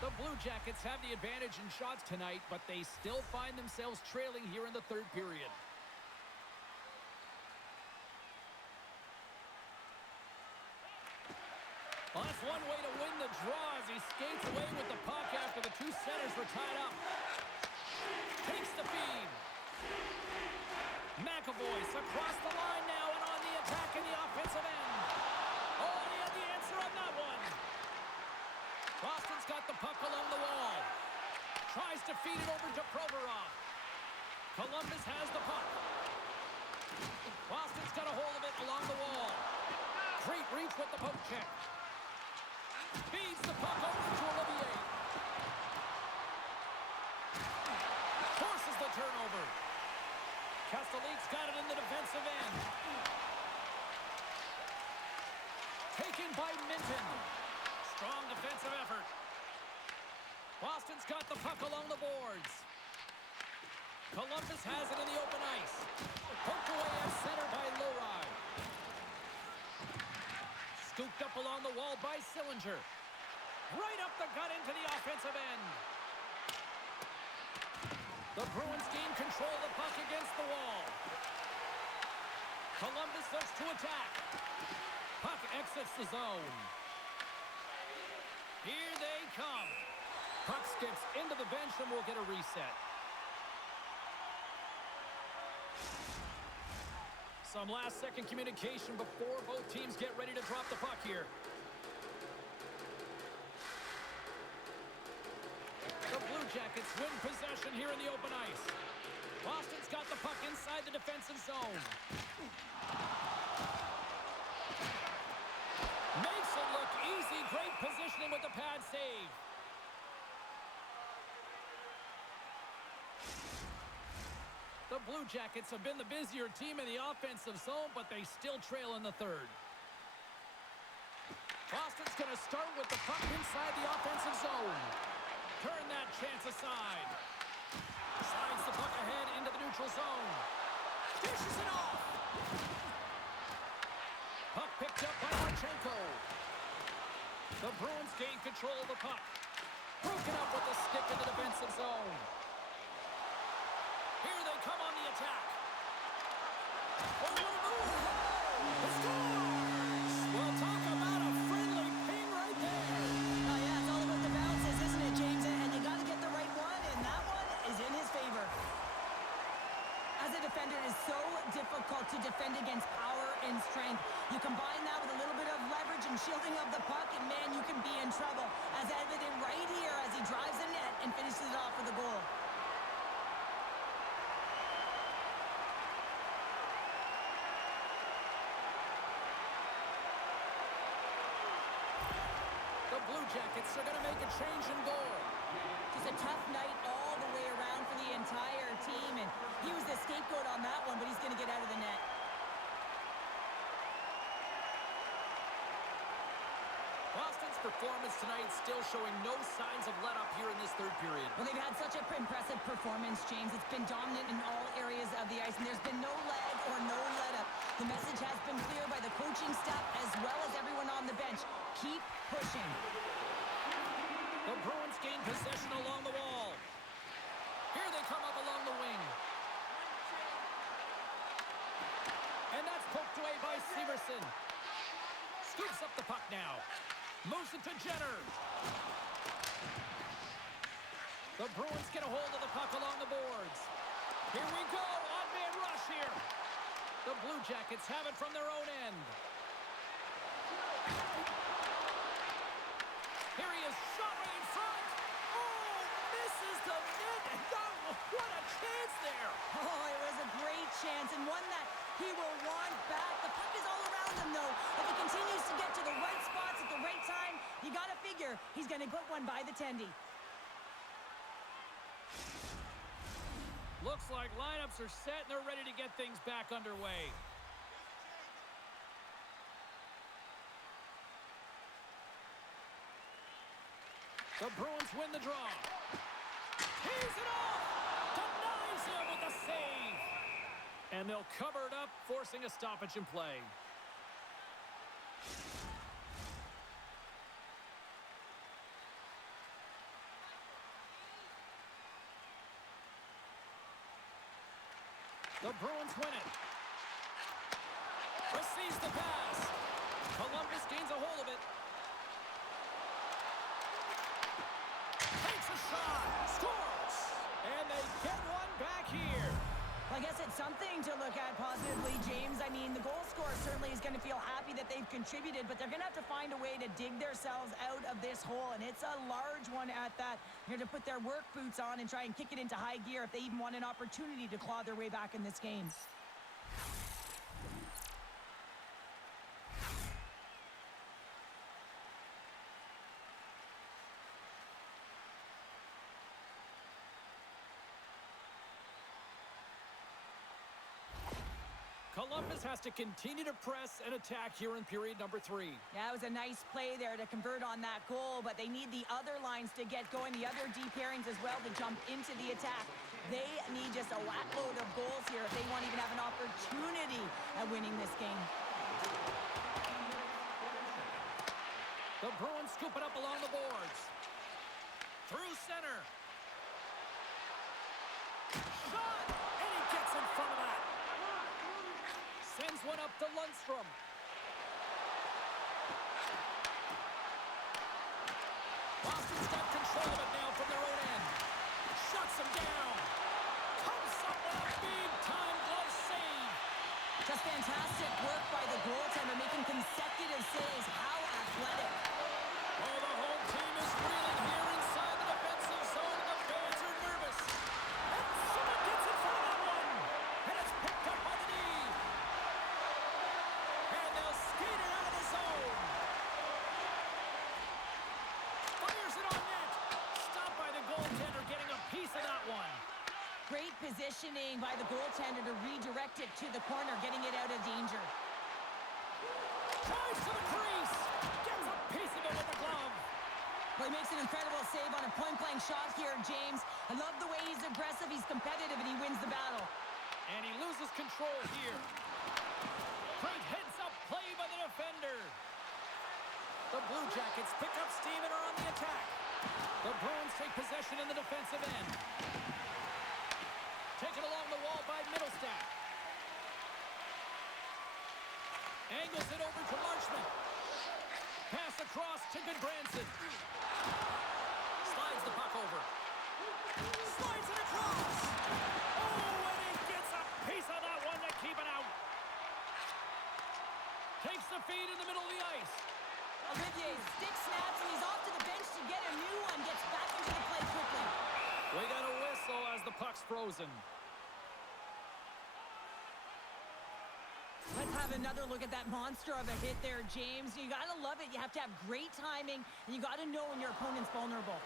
The Blue Jackets have the advantage in shots tonight, but they still find themselves trailing here in the third period. Well, that's one way to win the draw as he skates away with the puck after the two centers were tied up. Takes the feed. McAvoy's across the line now and on the attack in the offensive end. Oh, and he had the answer on that one. Boston's got the puck along the wall. Tries to feed it over to Provorov. Columbus has the puck. Boston's got a hold of it along the wall. Great reach with the poke check. Feeds the puck over to Olivier. Forces the turnover. Castelline's got it in the defensive end. Taken by Minton. Strong defensive effort. Boston's got the puck along the boards. Columbus has it in the open ice. Poked away at center by Lohrei. Scooped up along the wall by Sillinger. Right up the gut into the offensive end. The Bruins gain control of the puck against the wall. Columbus looks to attack. Puck exits the zone. Here they come. Puck skips into the bench and we'll get a reset. Some last-second communication before both teams get ready to drop the puck here. The Blue Jackets win possession here in the open ice. Boston's got the puck inside the defensive zone. Makes it look easy. Great positioning with the pad save. The Blue Jackets have been the busier team in the offensive zone, but they still trail in the third. Boston's going to start with the puck inside the offensive zone. Turn that chance aside. Slides the puck ahead into the neutral zone. Dishes it off. Puck picked up by Marchenko. The Bruins gain control of the puck. Broken up with the stick in the defensive zone. Here they come on the attack. Oh, what a move! The scores! Well, talk about a friendly ping right there. Oh, yeah, it's all about the bounces, isn't it, James? And you got to get the right one, and that one is in his favor. As a defender, it is so difficult to defend against power and strength. You combine that with a little bit of leverage and shielding of the puck, and, man, you can be in trouble. As evident right here as he drives the net and finishes it off for the goal. Blue Jackets are going to make a change in goal. Just a tough night all the way around for the entire team, and he was the scapegoat on that one, but he's going to get out of the net. Boston's performance tonight still showing no signs of let-up here in this third period. Well, they've had such an impressive performance, James. It's been dominant in all areas of the ice, and there's been no lag or no let-up. The message has been clear by the coaching staff as well as everyone on the bench. Keep pushing. The Bruins gain possession along the wall. Here they come up along the wing. And that's poked away by Severson. Scoops up the puck now. Moves it to Jenner. The Bruins get a hold of the puck along the boards. Here we go. Odd-man rush here. The Blue Jackets have it from their own end. Here he is, shot right in front. Oh, misses the net. And what a chance there. Oh, it was a great chance, and one that he will want back. The puck is all around him, though. If he continues to get to the right spots at the right time, you got to figure he's going to put one by the tendy. Looks like lineups are set and they're ready to get things back underway. The Bruins win the draw. Tees it off! Denies him with the save! And they'll cover it up, forcing a stoppage in play. The Bruins win it. Receives the pass. Columbus gains a hold of it. Takes a shot. Scores. And they get one back here. Well, I guess it's something to look at positively, James. I mean, the goal scorer certainly is going to feel happy that they've contributed, but they're going to have to find a way to dig themselves out of this hole, and it's a large one at that. They're going to put their work boots on and try and kick it into high gear if they even want an opportunity to claw their way back in this game. Columbus has to continue to press and attack here in period number 3. Yeah, it was a nice play there to convert on that goal, but they need the other lines to get going, the other D pairings as well to jump into the attack. They need just a whackload of goals here if they want to even have an opportunity at winning this game. The Bruins scoop it up along the boards. Through center. Shot! And he gets in front of that. Sends one up to Lundstrom. Boston's got control of it now from their own end. Shuts him down. Comes up with a big-time glove save. Just fantastic work by the goaltender, making consecutive saves. How athletic. Oh, the home team is reeling here inside the defensive zone. The fans are nervous. And someone gets in front of that one. And it's picked up by the D. And they'll skate it out of the zone. Fires it on net. Stopped by the goaltender, getting a piece of that one. Great positioning by the goaltender to redirect it to the corner, getting it out of danger. Drives to the crease. Gets a piece of it with the glove. Well, he makes an incredible save on a point-blank shot here, James. I love the way he's aggressive, he's competitive, and he wins the battle. And he loses control here. Great heads-up play by the defender. The Blue Jackets pick up steam and are on the attack. The Bruins take possession in the defensive end. Taken along the wall by Middlestat. Angles it over to Marchment. Pass across to Goodbranson. Slides the puck over. Slides it across. Oh, and he gets a piece of that one to keep it out. Takes the feed in the middle of the ice. Olivier stick snaps, and he's off to the bench to get a new one. Gets back into the play quickly. We got a whistle as the puck's frozen. Let's have another look at that monster of a hit there, James. You got to love it. You have to have great timing, and you got to know when your opponent's vulnerable.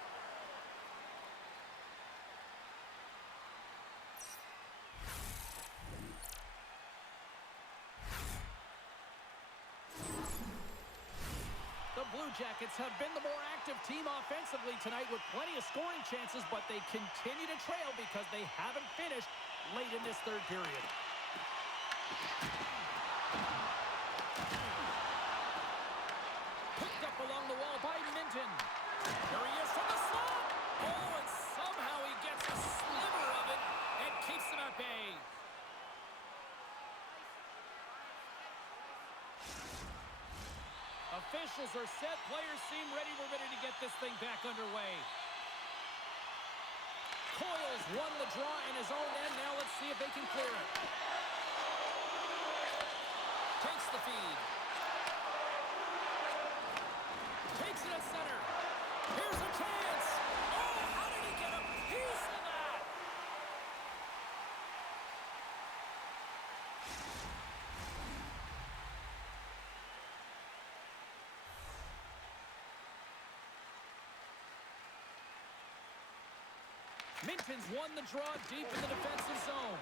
The Blue Jackets have been the more active team offensively tonight with plenty of scoring chances, but they continue to trail because they haven't finished late in this third period. Picked up along the wall by Minton. There he is from the slot. Oh, and somehow he gets a sliver of it and keeps him at bay. Officials are set. Players seem ready. We're ready to get this thing back underway. Coyle's won the draw in his own end. Now let's see if they can clear it. Takes the feed. Takes it at center. Here's a chance. Oh, how did he get a piece of that? Minton's won the draw deep in the defensive zone.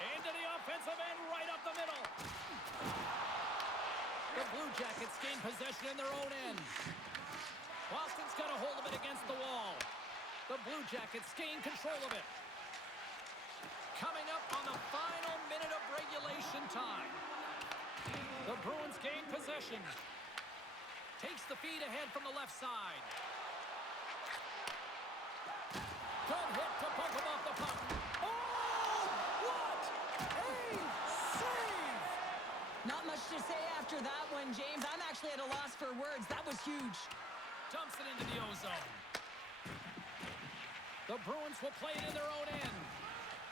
Into the offensive end, right up the middle. The Blue Jackets gain possession in their own end. Boston's got a hold of it against the wall. The Blue Jackets gain control of it. Coming up on the final minute of regulation time. The Bruins gain possession. Takes the feed ahead from the left side. Good hit to bump him off the puck. Oh, what a save! Not much to say after that one, James. I'm actually at a loss for words. That was huge. Dumps it into the ozone. The Bruins will play it in their own end.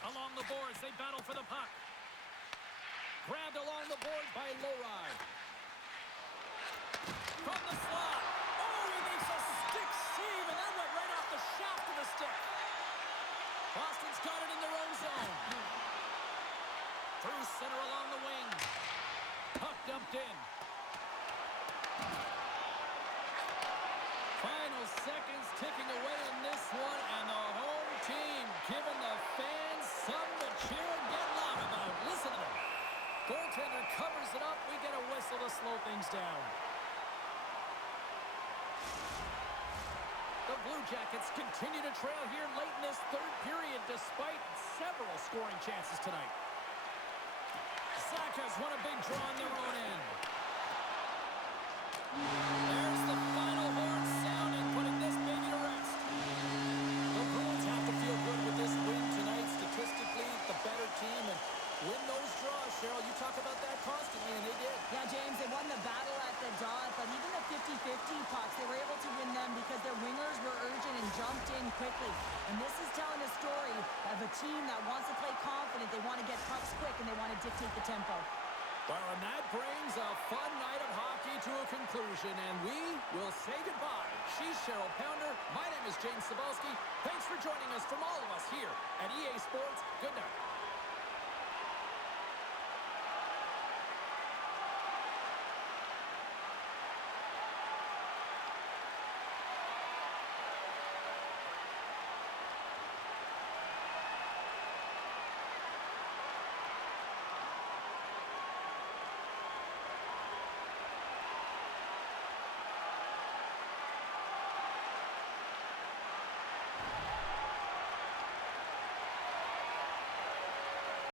Along the boards, they battle for the puck. Grabbed along the boards by Lowry. From the slot. Oh, he makes a stick save, and that went right off the shaft of the stick. Boston's got it in their own zone. Through center along the wing. Puck dumped in. Final seconds ticking away in this one, and the home team giving the fans something to cheer and get loud about. Listen to them. Goaltender covers it up. We get a whistle to slow things down. The Blue Jackets continue to trail here late in this third period despite several scoring chances tonight. Sack has won a big draw on their own end. There's the final horn sounding, putting this baby to rest. The Bruins have to feel good with this win tonight. Statistically, the better team, and win those draws, Cheryl. You talk about that constantly, and they did. Yeah, James, they won the battle at the dot, but even the 50-50 pucks, they were able to win them because their wingers were urgent and jumped in quickly. And this is telling a story of a team that wants to play confident. They want to get pucks quick, and they want to dictate the tempo. Well, and that brings a fun night of hockey to a conclusion, and we will say goodbye. She's Cheryl Pounder. My name is James Cebulski. Thanks for joining us from all of us here at EA Sports. Good night.